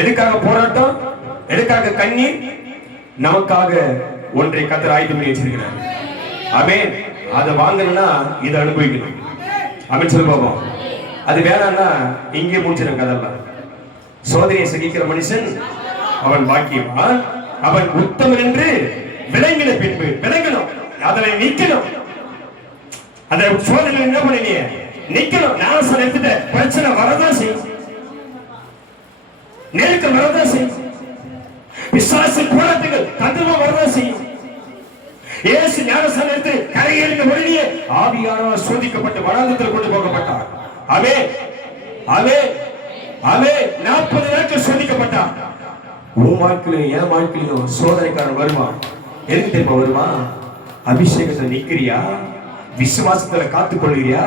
எதுக்காக போராட்டம்? எதுக்காக கண்ணீர்? நமக்காக ஒன்றை கர்த்தர் ஆயத்தம் பண்ணி வச்சிருக்கிறார். ஆமென். அதை வாங்கணும்னா இதை அனுபவிக்கணும். ஆமென் சொல்லு பாப்போம். அது வேணாம்னா இங்கே முடிச்சிடும் கதெல்லாம். சோதனையை சகிக்கிற மனுஷன் அவன் பாக்கியவான். அவன் உத்தமன் என்று விளங்கின பின்பு விளங்கணும், அதனை நிக்கணும். அந்த சோதனை என்ன பண்ணீங்க? நிக்கணும். நாசம் எடுத்துட்ட பிரச்சனை வரதான் செய்யும், நெருக்கம் வரதான் செய்யும், விசுவாசின் போராட்டங்கள் தந்திரமா வரதான் செய்யும். இயேசு ஞானஸ்நானம் எடுத்து கரையேறின உடனே ஆவியானவர் சோதிக்கப்பட்டு வனாந்தரத்தில் கொண்டு போகப்பட்டார். ஆமென், ஆமென், ஆமென். 40 நாட்கள் சோதிக்கப்பட்டார். உன் வாழ்க்கையிலும் என் வாழ்க்கையிலும் சோதனைக்காரன் வருவான். எதுக்கு தெரியுமா வருவான்? அபிஷேகத்தில் நிக்கிறியா? விசுவாசத்துல காத்துக் கொள்கிறியா?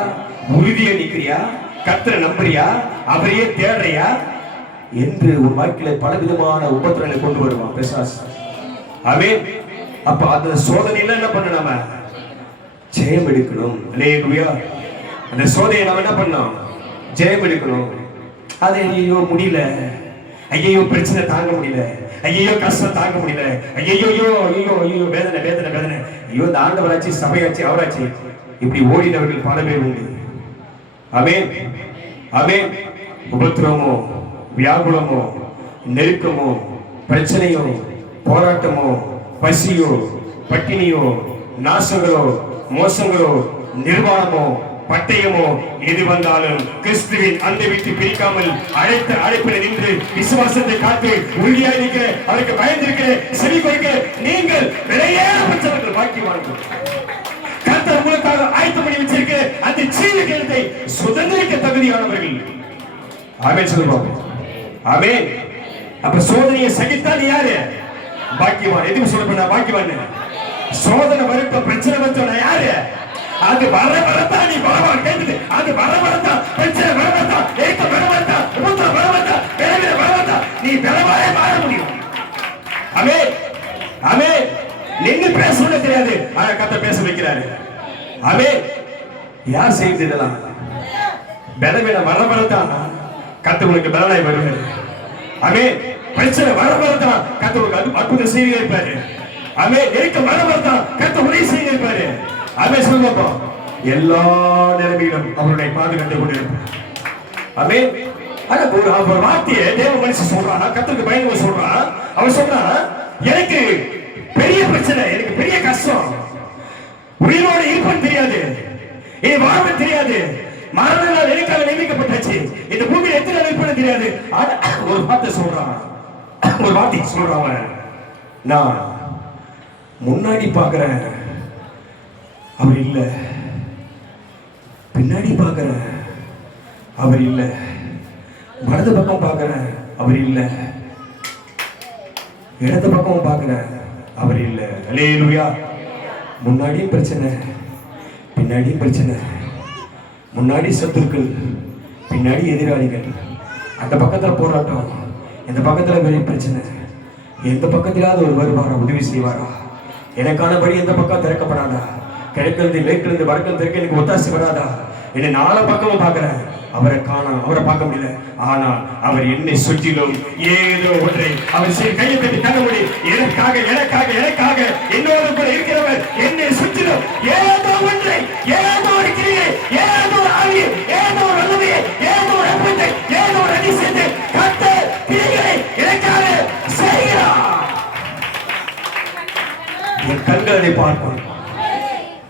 உறுதியா நிக்கிறியா? கர்த்தரை நம்புறியா? அவரையே தேடுறியா என்று உன் வாழ்க்கையில பலவிதமான உபத்திரங்களை கொண்டு வருவான் பிசாசு. ஆமென். அப்ப அந்த சோதனையில என்ன பண்ண, நாம ஜெயம் எடுக்கணும். அல்லேலூயா. அந்த சோதனையை நாம என்ன பண்ணோம்? ஜெயம் எடுக்கணும். அது ஐயோ முடியல, ஐயோ பிரச்சனை தாங்க முடியல, ஐயோ கஷ்டம் தாங்க முடியல, ஐயோ ஐயோ ஐயோ ஐயோ வேதனை வேதனை வேதனை, ஐயோ இந்த ஆண்டவராட்சி சபையாச்சு அவராட்சி, இப்படி ஓடினவர்கள் பல பேர் உண்டு. ஆமென், ஆமென். உபத்திரமோ, வியாகுலமோ, நெருக்கமோ, பிரச்சனையோ, போராட்டமோ, பசியோ, பட்டினியோ, நாசங்களோ, மோசங்களோ, நிர்வாணமோ, பட்டயமோ எது வந்தாலும் கிறிஸ்துவின் அந்த விட்டு பிரிக்காமல் அழைத்த அழைப்பில் நின்று விசுவாசத்தை காத்து உறுதியாய் நிற்கிற, அவருக்கு பயந்திருக்கிற, செவி கொடுக்க நீங்கள் விலையேறப்பட்டவர்கள் பாக்கியவான்கள். கர்த்தர் உங்களுக்காக ஆயத்தம் பண்ணி வச்சிருக்க அந்த ஜீவத்தை சுதந்திரிக்க தகுதியானவர்கள். ஆமென் சொல்லுவோம். ஆமென். அப்ப சோதனையை சகித்தால் யாரு பாக்கியவான்? எதுக்கு சொல்ல போனா பாக்கியவான்? சோதனை வருத்த பிரச்சனை வச்சவன யாரு? அது வர வரத்தான் நீ பலவான் கேட்டது. அது வர வரத்தான் பிரச்சனை வர வரத்தான், ஏக்க வர வரத்தான், உபத்திரம் வர வரத்தான், வேதனை வர வரத்தான், நீ பலவான சொல்ல தெரியாது, ஆனா கர்த்தர் பேச வைக்கிறாரு. ஆமென். யார் செய்து இதெல்லாம்? பலவீனம் வர வரதான் கர்த்தர் உங்களுக்கு பலனாய் வருவார். ஆமென். பிரச்சனை வர வரதான் கர்த்தர் உங்களுக்கு அற்புதம் செய்ய வைப்பாரு. ஆமென். நெருக்க வர வரதான் கர்த்தர் உதவி செய்ய வைப்பாரு. ஆமென். சொல்லுங்க, எல்லா நிலைமையிலும் அவருடைய பாதுகாத்து கொண்டிருப்பார். ஆமென். ஆனா ஒரு வார்த்தையை தேவ மனுஷன் சொல்றான், கர்த்தருக்கு பயந்து சொல்றான். அவன் சொல்றான், எனக்கு பெரிய பிரச்சனை, எனக்கு பெரிய கஷ்டம், உயிரோட இருப்பது தெரியாது, இது வாழ்வு தெரியாது, மரண நாள் எனக்காக நியமிக்கப்பட்டாச்சு, இந்த பூமியில் எத்தனை நாள் இருப்பது தெரியாது. ஆனா ஒரு வார்த்தை சொல்றான், ஒரு வார்த்தை சொல்றான், நான் முன்னாடி பாக்குறேன் அவர் இல்ல, பின்னாடி பாக்குறேன் அவர் இல்ல, வலது பக்கம் பாக்குறேன் அவர் இல்ல, இடது பக்கம் பாக்குறேன் அவர் இல்ல. அல்லேலூயா. முன்னாடியும் பிரச்சனை, பின்னாடியும் பிரச்சனை, முன்னாடி சத்துருக்கள், பின்னாடி எதிராளிகள், அந்த பக்கத்துல போராட்டம், இந்த பக்கத்துல பெரிய பிரச்சனை, எந்த பக்கத்திலாவது ஒரு வருவாரா, உதவி செய்வாரா, எனக்கானபடி எந்த பக்கம் திறக்கப்படாதா, கிழக்கிலிருந்து மேற்கிலிருந்து வடக்கில் தெற்கு எனக்கு ஒத்தாசி வராதா, என்னை நாலு பக்கமும் பார்க்கிறேன், அவரை காணோம், அவரை பார்க்க முடியல. ஆனால் அவர் என்னை சுற்றிலும் ஏதோ ஒன்றை அவர் கையை தட்டி கண்ண முடி, எனக்காக எனக்காக எனக்காக என்னோடு கூட இருக்கிறவர் என்னை சுற்றிலும் ஏதோ ஒன்றை, ஏதோ ஒரு கிரியை, ஏதோ ஒரு ஆவியை, ஏதோ ஒரு வல்லமையை, ஏதோ ஒரு அற்புதத்தை, ஏதோ ஒரு அதிசயத்தை கர்த்தர் கிரியை எனக்காக செய்கிறார். என் கண்களை பார்ப்போம்,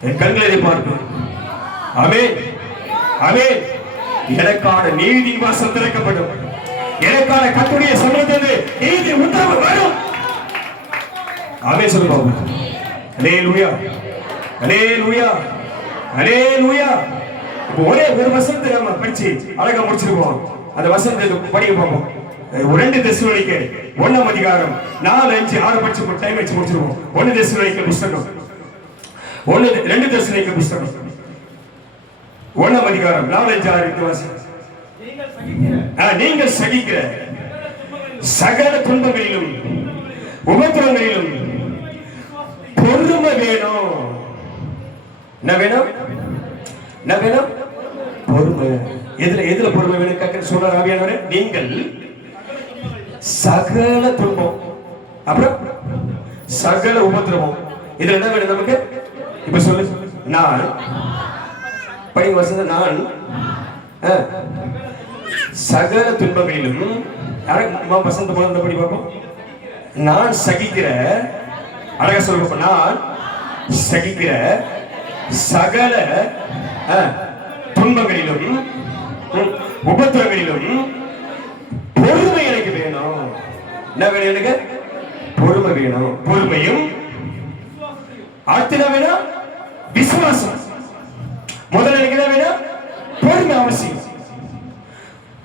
என் கண்களை பார்ப்போம். ஆமென். ஆமென். எனக்கான நீதி வாசல் திறக்கப்படும், எனக்கான கர்த்தருடைய சமூகத்திலிருந்து நீதி உத்தரவு வரும். ஆமென். சொல்லுங்க. அல்லேலூயா, அல்லேலூயா, அல்லேலூயா. ஒரே ஒரு வசனத்தை நம்ம படிச்சு அழகா முடிச்சிருக்கோம். அந்த வசனத்தை படிக்க பார்ப்போம். 2 தெசலோனிக்கேயர் 1ஆம் அதிகாரம் 4, 5, 6 படிச்சு டைம் வச்சு முடிச்சிருக்கோம். 1 தெசலோனிக்கேயர் புத்தகம், 2 தெசலோனிக்கேயர் புத்தகம் 1ஆம் அதிகாரம் 4, 5, 6 வாசிங்க. நீங்கள் சகிக்கிற சகல துன்பங்களிலும் உபத்திரவங்களிலும் பொறுமை வேணும். என்ன வேணும்? என்ன வேணும்? பொறுமை. எதுல பொறுமை வேணும் கேட்க சொல்ற ஆவியானவரே, நீங்கள் சகல துன்பம், அப்புறம் சகல உபத்திரவம், இதுல என்ன வேணும் நமக்கு? இப்ப சொல்லு. நான் படிங்க வசந்த, நான் சகல துன்பங்களிலும், வசந்த போல படி பார்ப்போம். நான் சகிக்கிற, அழகா சொல்ல, நான் சகிக்கிற சகல துன்பங்களிலும் உபத்திரங்களிலும் பொறுமை எனக்கு வேணும். என்ன வேணும் எனக்கு? பொறுமை வேணும். பொறுமையும் அடுத்து என்ன வேணும்? விசுவாசம். முதல்ல எனக்கு என்ன வேணும்? பொறுமை அவசியம்.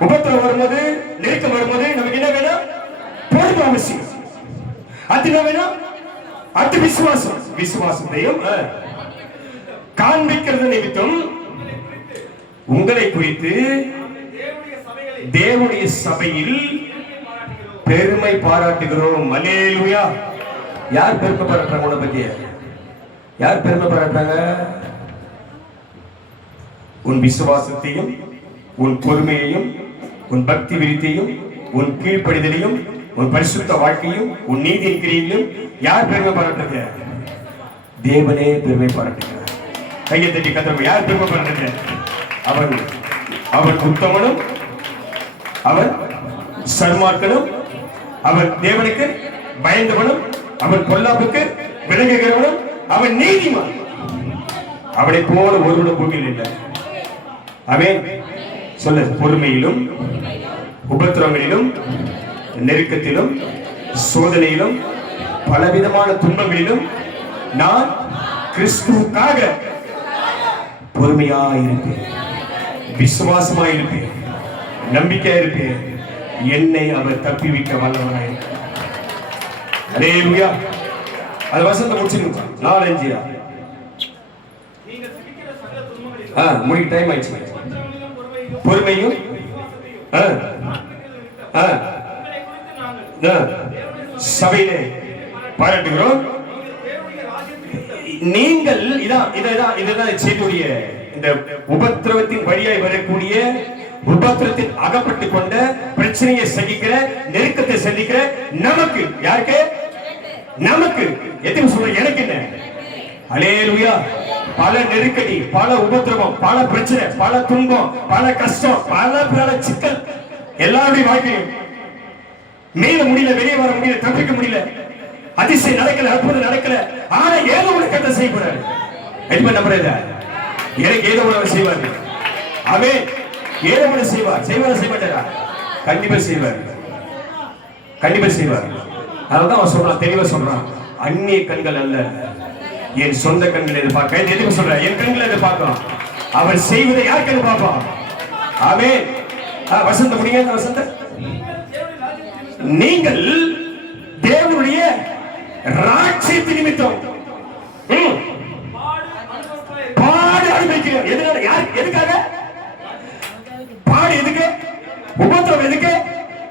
உபத்திரம் வரும்போது, நெருக்கம் வரும்போது நமக்கு என்ன வேணும்? பொறுமை அவசியம். அடுத்து என்ன வேணும்? அடுத்து விசுவாசம். விசுவாசத்தையும் காண்பிக்கிறது நிமித்தம் உங்களை குறித்து தேவனுடைய சபையில் பெருமை பாராட்டுகிறோம். அல்லேலூயா. யார் பெருமை பாராட்டுறாங்க? உன்னை பத்தி யார் பெருமை பாராட்டுறாங்க? உன் விசுவாசத்தையும், உன் பொறுமையையும், உன் பக்தி விருத்தியையும், உன் கீழ்ப்படிதலையும், உன் பரிசுத்த வாழ்க்கையும், உன் நீதியின் கிரியையும் யார் பெருமை பாராட்டுங்க? தேவனே பெருமை பாராட்டுகிறார். கையை தட்டி கத்தர். யார் பெருமை பாராட்டுங்க? அவன் அவன் உத்தமனும், அவன் சன்மார்க்கனும், அவன் தேவனுக்கு பயந்தவனும், அவன் பொல்லாப்புக்கு விலகுகிறவனும், அவன் நீதிமான். அவனை போல ஒருவனும் பூமியில் இல்லை. அவன் சொல்ல, பொறுமையிலும் உபத்திரவங்களிலும் நெருக்கத்திலும் சோதனையிலும் பலவிதமான துன்பங்களிலும் நான் கிறிஸ்துவுக்காக பொறுமையா இருப்பேன், விசுவாசமா இருப்பேன், நம்பிக்கையா இருப்பேன். என்னை அவர் தப்பி வைக்க வல்லவனாய். அல்லேலூயா. அது வசனத்தை முடிச்சிருங்க. 4, 5 முடிக்க டைம் ஆயிடுச்சு. பொறுமையும் சபையிலே பாராட்டுகிறோம். நீங்கள் இதுதான் செய்தியுடைய இந்த உபத்திரவத்தின் வழியாய் வரக்கூடிய உபத்திரத்தில் அகப்பட்டுக் கொண்ட பிரச்சனையை சகிக்கிற நெருக்கத்தை சந்திக்கிற நமக்கு யாருக்கு நமக்கு எத்தனை சொல்ற எனக்கு என்ன அல்லேலூயா பல நெருக்கடி பல உபத்திரவம் பல பிரச்சனை பல துன்பம் பல கஷ்டம் பல சிக்கல் எல்லாருடைய வாழ்க்கையும் மேல முடியல வெளியே வர முடியல தப்பிக்க முடியல அதிசயம் நடக்கல அற்புதம் நடக்கல ஆனா ஏதோ ஒரு கதை செய்யப்படுறாரு என்ன நம்புறதா எனக்கு ஏதோ ஒரு செய்வாரு அவன் ஏதோ ஒன்று செய்வார் செய்ய மாட்டாரா கண்டிப்பா செய்வார் அதனாலதான் அவன் சொல்றான் தெளிவா சொல்றான் அந்நிய கண்கள் அல்ல என் சொந்த கண்கள் எதிர்பார்க்க எதுக்கு சொல்ற என் கண்கள் எதிர்பார்க்கலாம் அவர் செய்வதை யார் கண்டு பார்ப்பான் அவன் வசந்த முடியாத வசந்த நீங்கள் தேவனுடைய ராஜ்யத்தின் நிமித்தம் பாடு அனுபவிக்கிறீர்கள் எதனால யார் எதுக்காக பாடு எதுக்கு உபத்திரம் எதுக்கு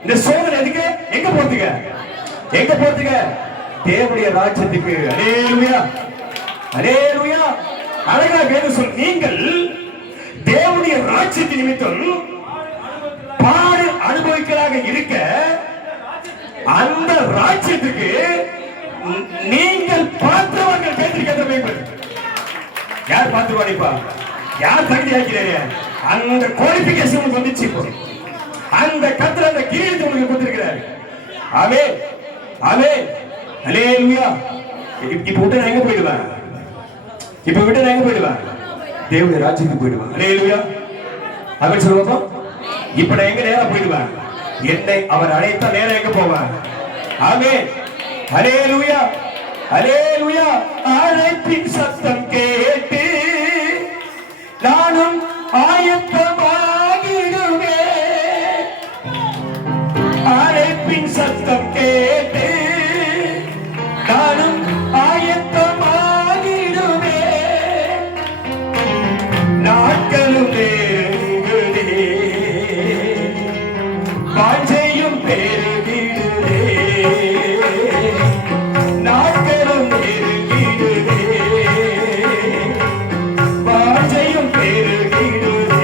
இந்த சோதனை எதுக்கு எங்க போறதுங்க தேவனுடைய ராஜ்யத்துக்கு அல்லேலூயா அல்லேலூயா அழகா வேதம் சொல் நீங்கள் தேவனுடைய ராஜ்யத்தின் நிமித்தம் பாடு அனுபவிக்கலாக இருக்க அந்த ராஜ்யத்துக்கு நீங்கள் பாத்திரவான்கள் கேட்டிருக்க யார் பாத்திரவாடிப்பா யார் தகுதி ஆக்கிறீங்க அந்த குவாலிபிகேஷன் வந்துச்சு அந்த கத்திர அந்த கீழே உங்களுக்கு கொடுத்திருக்கிறார் ஆமென் ஆமென் அல்லேலூயா இப்ப விட்டு நான் எங்க போயிடுவேன் தேவனுடைய ராஜ்யத்துக்கு போயிடுவேன் அல்லேலூயா ஆமென் சொல்லுவோம் இப்ப நான் எங்க நேரா போயிடுவேன் என்னை அவர் அழைத்த நேரம் எங்க போவேன் ஆமென் அல்லேலூயா அல்லேலூயா அழைப்பின் சத்தம் கேட்டு நானும் ஆயத்தமாகிடுவே அழைப்பின் சத்தம் கேட்டு நானும் ஆயத்தமாகிடுவே நாட்களும் நெருங்குதே வாஞ்சையும் பெருகிடுதே நாட்களும் நெருங்கிடுதே வாஞ்சையும் பெருகிடுதே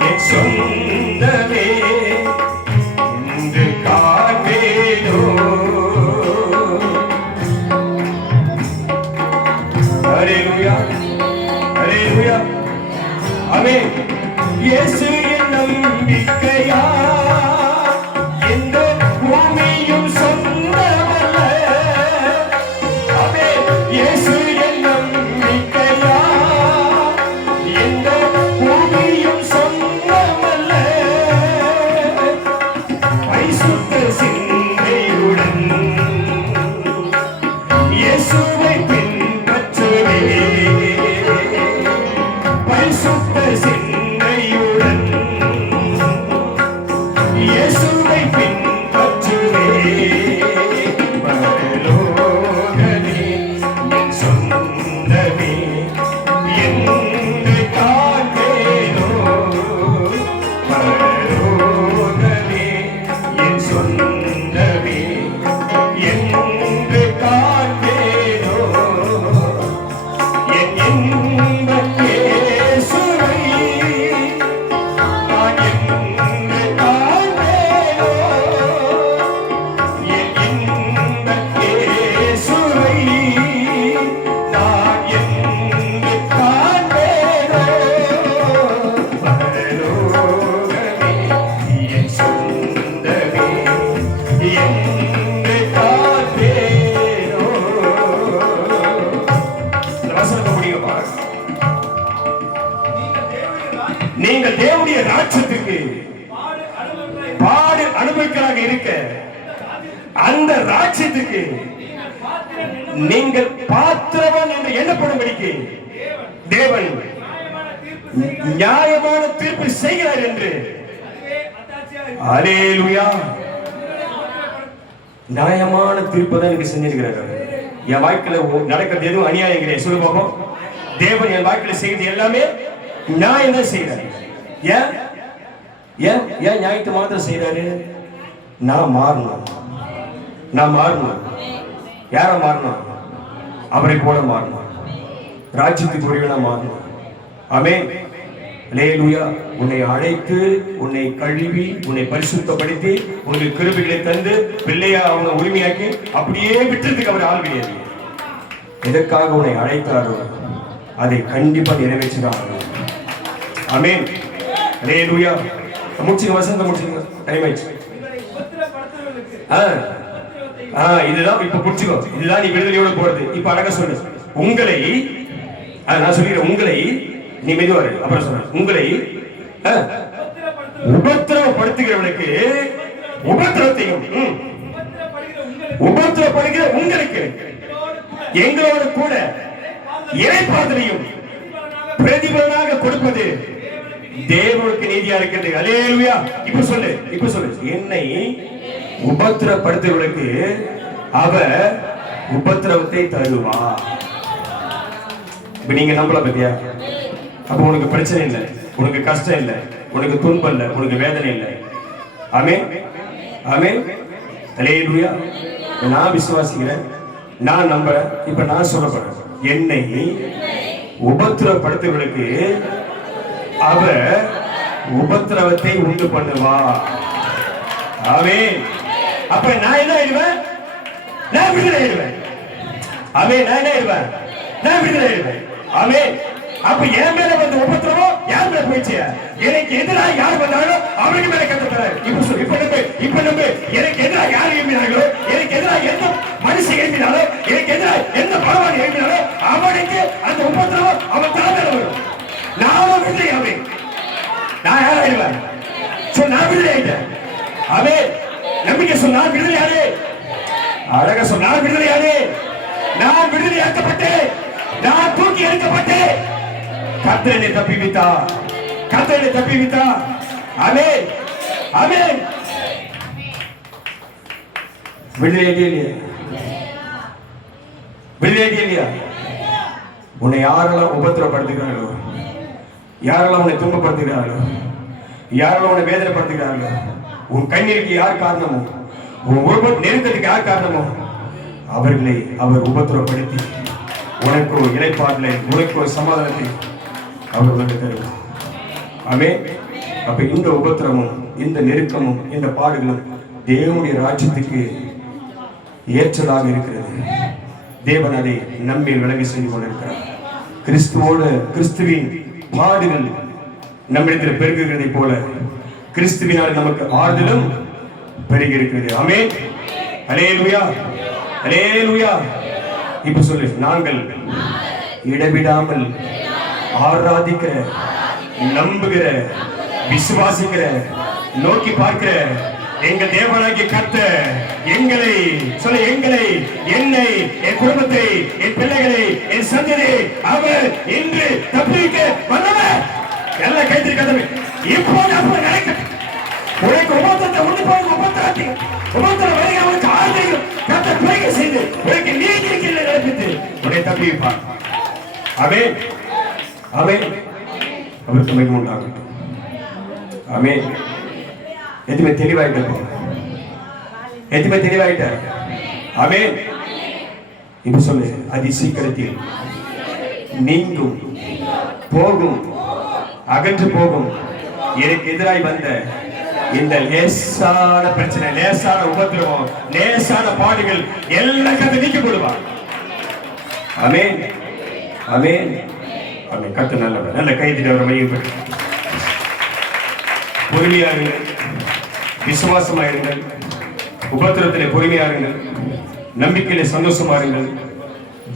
என் சொந்தமே என்று காண்பேனோ அல்லேலூயா அல்லேலூயா ஆமென் இயேசு என் நம்பிக்கையா எந்த பூமியும் சொந்தமல்ல ஆமென் இயேசு என் நம்பிக்கையா எந்த பூமியும் சொந்தமல்ல பரிசுத்த சிந்தையுடன் இயேசுவை பின்பற்றுவே பரிசுத்த சிந்தையுடன் இயேசுவை பின்பற்றுவே பரலோகமே என் சொந்தமே என்று காண்பேனோ பரலோகமே என் சொந்தமே என்று காண்பேனோ என் இன்ப இயேசுவை நான் என்று காண்பேனோ என் இன்ப இயேசுவை நான் என்று காண்பேனோ பரலோகமே என் சொந்தமே என்று காண்பேனோ இந்த வசனத்தை முடிக்க பாருங்க நீங்கள் தேவனுடைய ராஜ்யத்துக்கு பாடு அனுபவிக்கலாக இருக்க அந்த ராஜ்யத்துக்கு நீங்கள் பாத்திரவான் என்று எண்ணப்படும்படிக்கு தேவன் நியாயமான தீர்ப்பு செய்கிறார் என்று அல்லேலூயா நியாயமான தீர்ப்பு தான் எனக்கு செஞ்சிருக்கிறார் என் வாழ்க்கையில நடக்கிறது எதுவும் அநியாயம் கிடையாது சொல்லு பாப்போம் தேவன் என் வாழ்க்கையில செய்யறது எல்லாமே நியாயம் தான் செய்யறாரு ஏன் ஏன் ஏன் நியாயத்தை மாத்திரம் செய்யறாரு நான் மாறணும். நான் மாறணும். யார மாறணும்? அவரை போல மாறணும். ராஜ்யத்துக்கு உரியவனா மாறணும். ஆமென். அல்லேலூயா. உன்னை அழைத்து, உன்னை கழுவி, உன்னை பரிசுத்தப்படுத்தி, உனக்கு கிருபைகளை தந்து, பிள்ளையா அவனை உரிமையாக்கி அப்படியே விட்டுறதுக்கு அவர் ஆள் கிடையாது. எதற்காக உன்னை அழைத்தாரோ அதை கண்டிப்பா நிறைவேற்றுதான். ஆமென். அல்லேலூயா. முடிச்சுங்க வசந்த, முடிச்சுங்க, டைம் ஆயிடுச்சு. இதுதான் இப்ப புடிச்சுக்கோ. இதுதான் நீ விடுதலையோட போறது. இப்ப அழகா சொல்லு. உங்களை, நான் சொல்லிடுறேன், உங்களை நீ மெதுவாரு அப்புறம் சொல்ற. உங்களை உபத்திரவப்படுத்துகிறவனுக்கு உபத்திரத்தையும், உபத்திரப்படுகிற உங்களுக்கு எங்களோடு கூட இறைப்பாதலையும் பிரதிபலனாக கொடுப்பது தேவனுக்கு நீதியா இருக்கிறது. அல்லேலூயா. இப்ப சொல்லு, இப்ப சொல்லு. என்னை உபத்திரப்படுத்துவதற்கு அவர் உபத்திரவத்தை தருவா. இப்ப நீங்க நம்பல பத்தியா? அப்ப உனக்கு பிரச்சனை இல்லை, உனக்கு கஷ்டம் இல்லை, உனக்கு துன்பம் இல்லை, உனக்கு வேதனை இல்லை. ஆமென். ஆமென். அல்லேலூயா. நான் விசுவாசிக்கிறேன், நான் நம்புறேன். இப்ப நான் சொல்லப்படுறேன். என்னை உபத்திரப்படுத்துவதற்கு அவர் உபத்திரவத்தை உண்டு பண்ணுவா. ஆமென். அப்ப நான் என்ன ஆயிடுவேன்? நான் விடுதலை ஆயிடுவேன். ஆமென். நான் என்ன ஆயிடுவேன்? நான் விடுதலை ஆயிடுவேன். ஆமென். அப்ப என் மேல வந்து உபத்திரவம் யார் மேல போயிடுச்சு? எனக்கு எதிராக யார் வந்தாலும் அவருக்கு மேல கத்துறாரு. இப்ப நம்பு. எனக்கு எதிராக யார் எழுப்பினாங்களோ, எனக்கு எதிராக எந்த மனுஷன் எழுப்பினாலோ, எனக்கு எதிராக எந்த பகவான் எழுப்பினாலோ அவனுக்கு அந்த உபத்திரவம் அவன் தலைமையில வரும். நானும் விடுதலை ஆவேன். நான் யார் ஆயிடுவேன்? நான் விடுதலை ஆயிட்டேன். ஆமென். நம்பிக்கை சொன்னா விடுதலையானே. அழகா சொன்னா விடுதலையானே. நான் விடுதலையாக்கப்பட்டேன். நான் தூக்கி எடுக்கப்பட்டேன். கர்த்தரை தப்பிவித்தா, கர்த்தரை தப்பிவித்தா. ஆமென். ஆமென். விடுதலையா? விடுதலையா? உன்னை யாரெல்லாம் உபத்திரப்படுத்துகிறார்களோ, யாரெல்லாம் உன்னை துன்பப்படுத்துகிறார்களோ, யாரெல்லாம் உன்னை வேதனைப்படுத்துகிறார்களோ, உன் கண்ணீருக்கு யார் காரணமோ, உன் நெருக்கத்துக்கு யார் காரணமோ அவர்களை அவர் உபத்திரப்படுத்தி உனக்கோ இளைப்பாடலை, உனக்கோ சமாதானத்தை அவர்களுக்கு தருவார். ஆமென். அப்ப இந்த உபத்திரமும், இந்த நெருக்கமும், இந்த பாடுகளும் தேவனுடைய ராஜ்யத்துக்கு ஏற்றதாக இருக்கிறது. தேவன் அதை நம்மில் விளங்கி செய்து கொண்டிருக்கிறார். கிறிஸ்துவின் பாடுகள் நம்மிடத்தில் பெருகுகிறதை போல கிறிஸ்துவினால் நமக்கு ஆறுதலும் பெருகி இருக்கிறது. ஆமென். அல்லேலூயா. அல்லேலூயா. இப்ப சொல்லு. நாங்கள் இடைவிடாமல் ஆராதிக்கிற, நம்புகிற, விசுவாசிக்கிற, நோக்கி பார்க்கிற எங்கள் தேவனாகிய கர்த்தர் எங்களை, சொல்ல, எங்களை, என்னை, என் குடும்பத்தை, என் பிள்ளைகளை, என் சந்ததியை அவர் இன்று தப்பிக்க வல்லவர். எல்லாம் கைத்திருக்காத. இப்போது அப்படி நினைக்க உனக்கு உபத்திரத்தை உண்டு போய் உபத்திர வரை அவனுக்கு ஆறுதலும் கர்த்தர் பிழைக்க செய்து உனக்கு நீதிக்கு நடப்பித்து உன்னை தப்பிப்பார். ஆமென். ஆமென். அவருக்கு மகிமை உண்டாகட்டும். ஆமென். எதுவுமே தெளிவாயிட்ட, எதுவுமே தெளிவாயிட்ட. ஆமென். இப்ப சொல்லு. அதி சீக்கிரத்தில் நீங்கும், போகும், அகன்று போகும் எனக்கு எதிராய் வந்த இந்த லேசான பிரச்சனை, லேசான உபத்திரவம், லேசான பாடுகள் எல்லாம் கத்து நீக்கி போடுவார். ஆமென். ஆமென். ஆமென். கத்து நல்லவர். நல்ல கைதிட்டு அவரை மையப்பட்டு பொறுமையாருங்கள், விசுவாசமாயிருங்கள், உபத்திரத்திலே பொறுமையாருங்கள், நம்பிக்கையிலே சந்தோஷமாருங்கள்,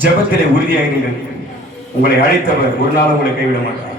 ஜெபத்திலே உறுதியாயிருங்கள். உங்களை அழைத்தவர் ஒரு நாள் உங்களை கைவிட மாட்டார்.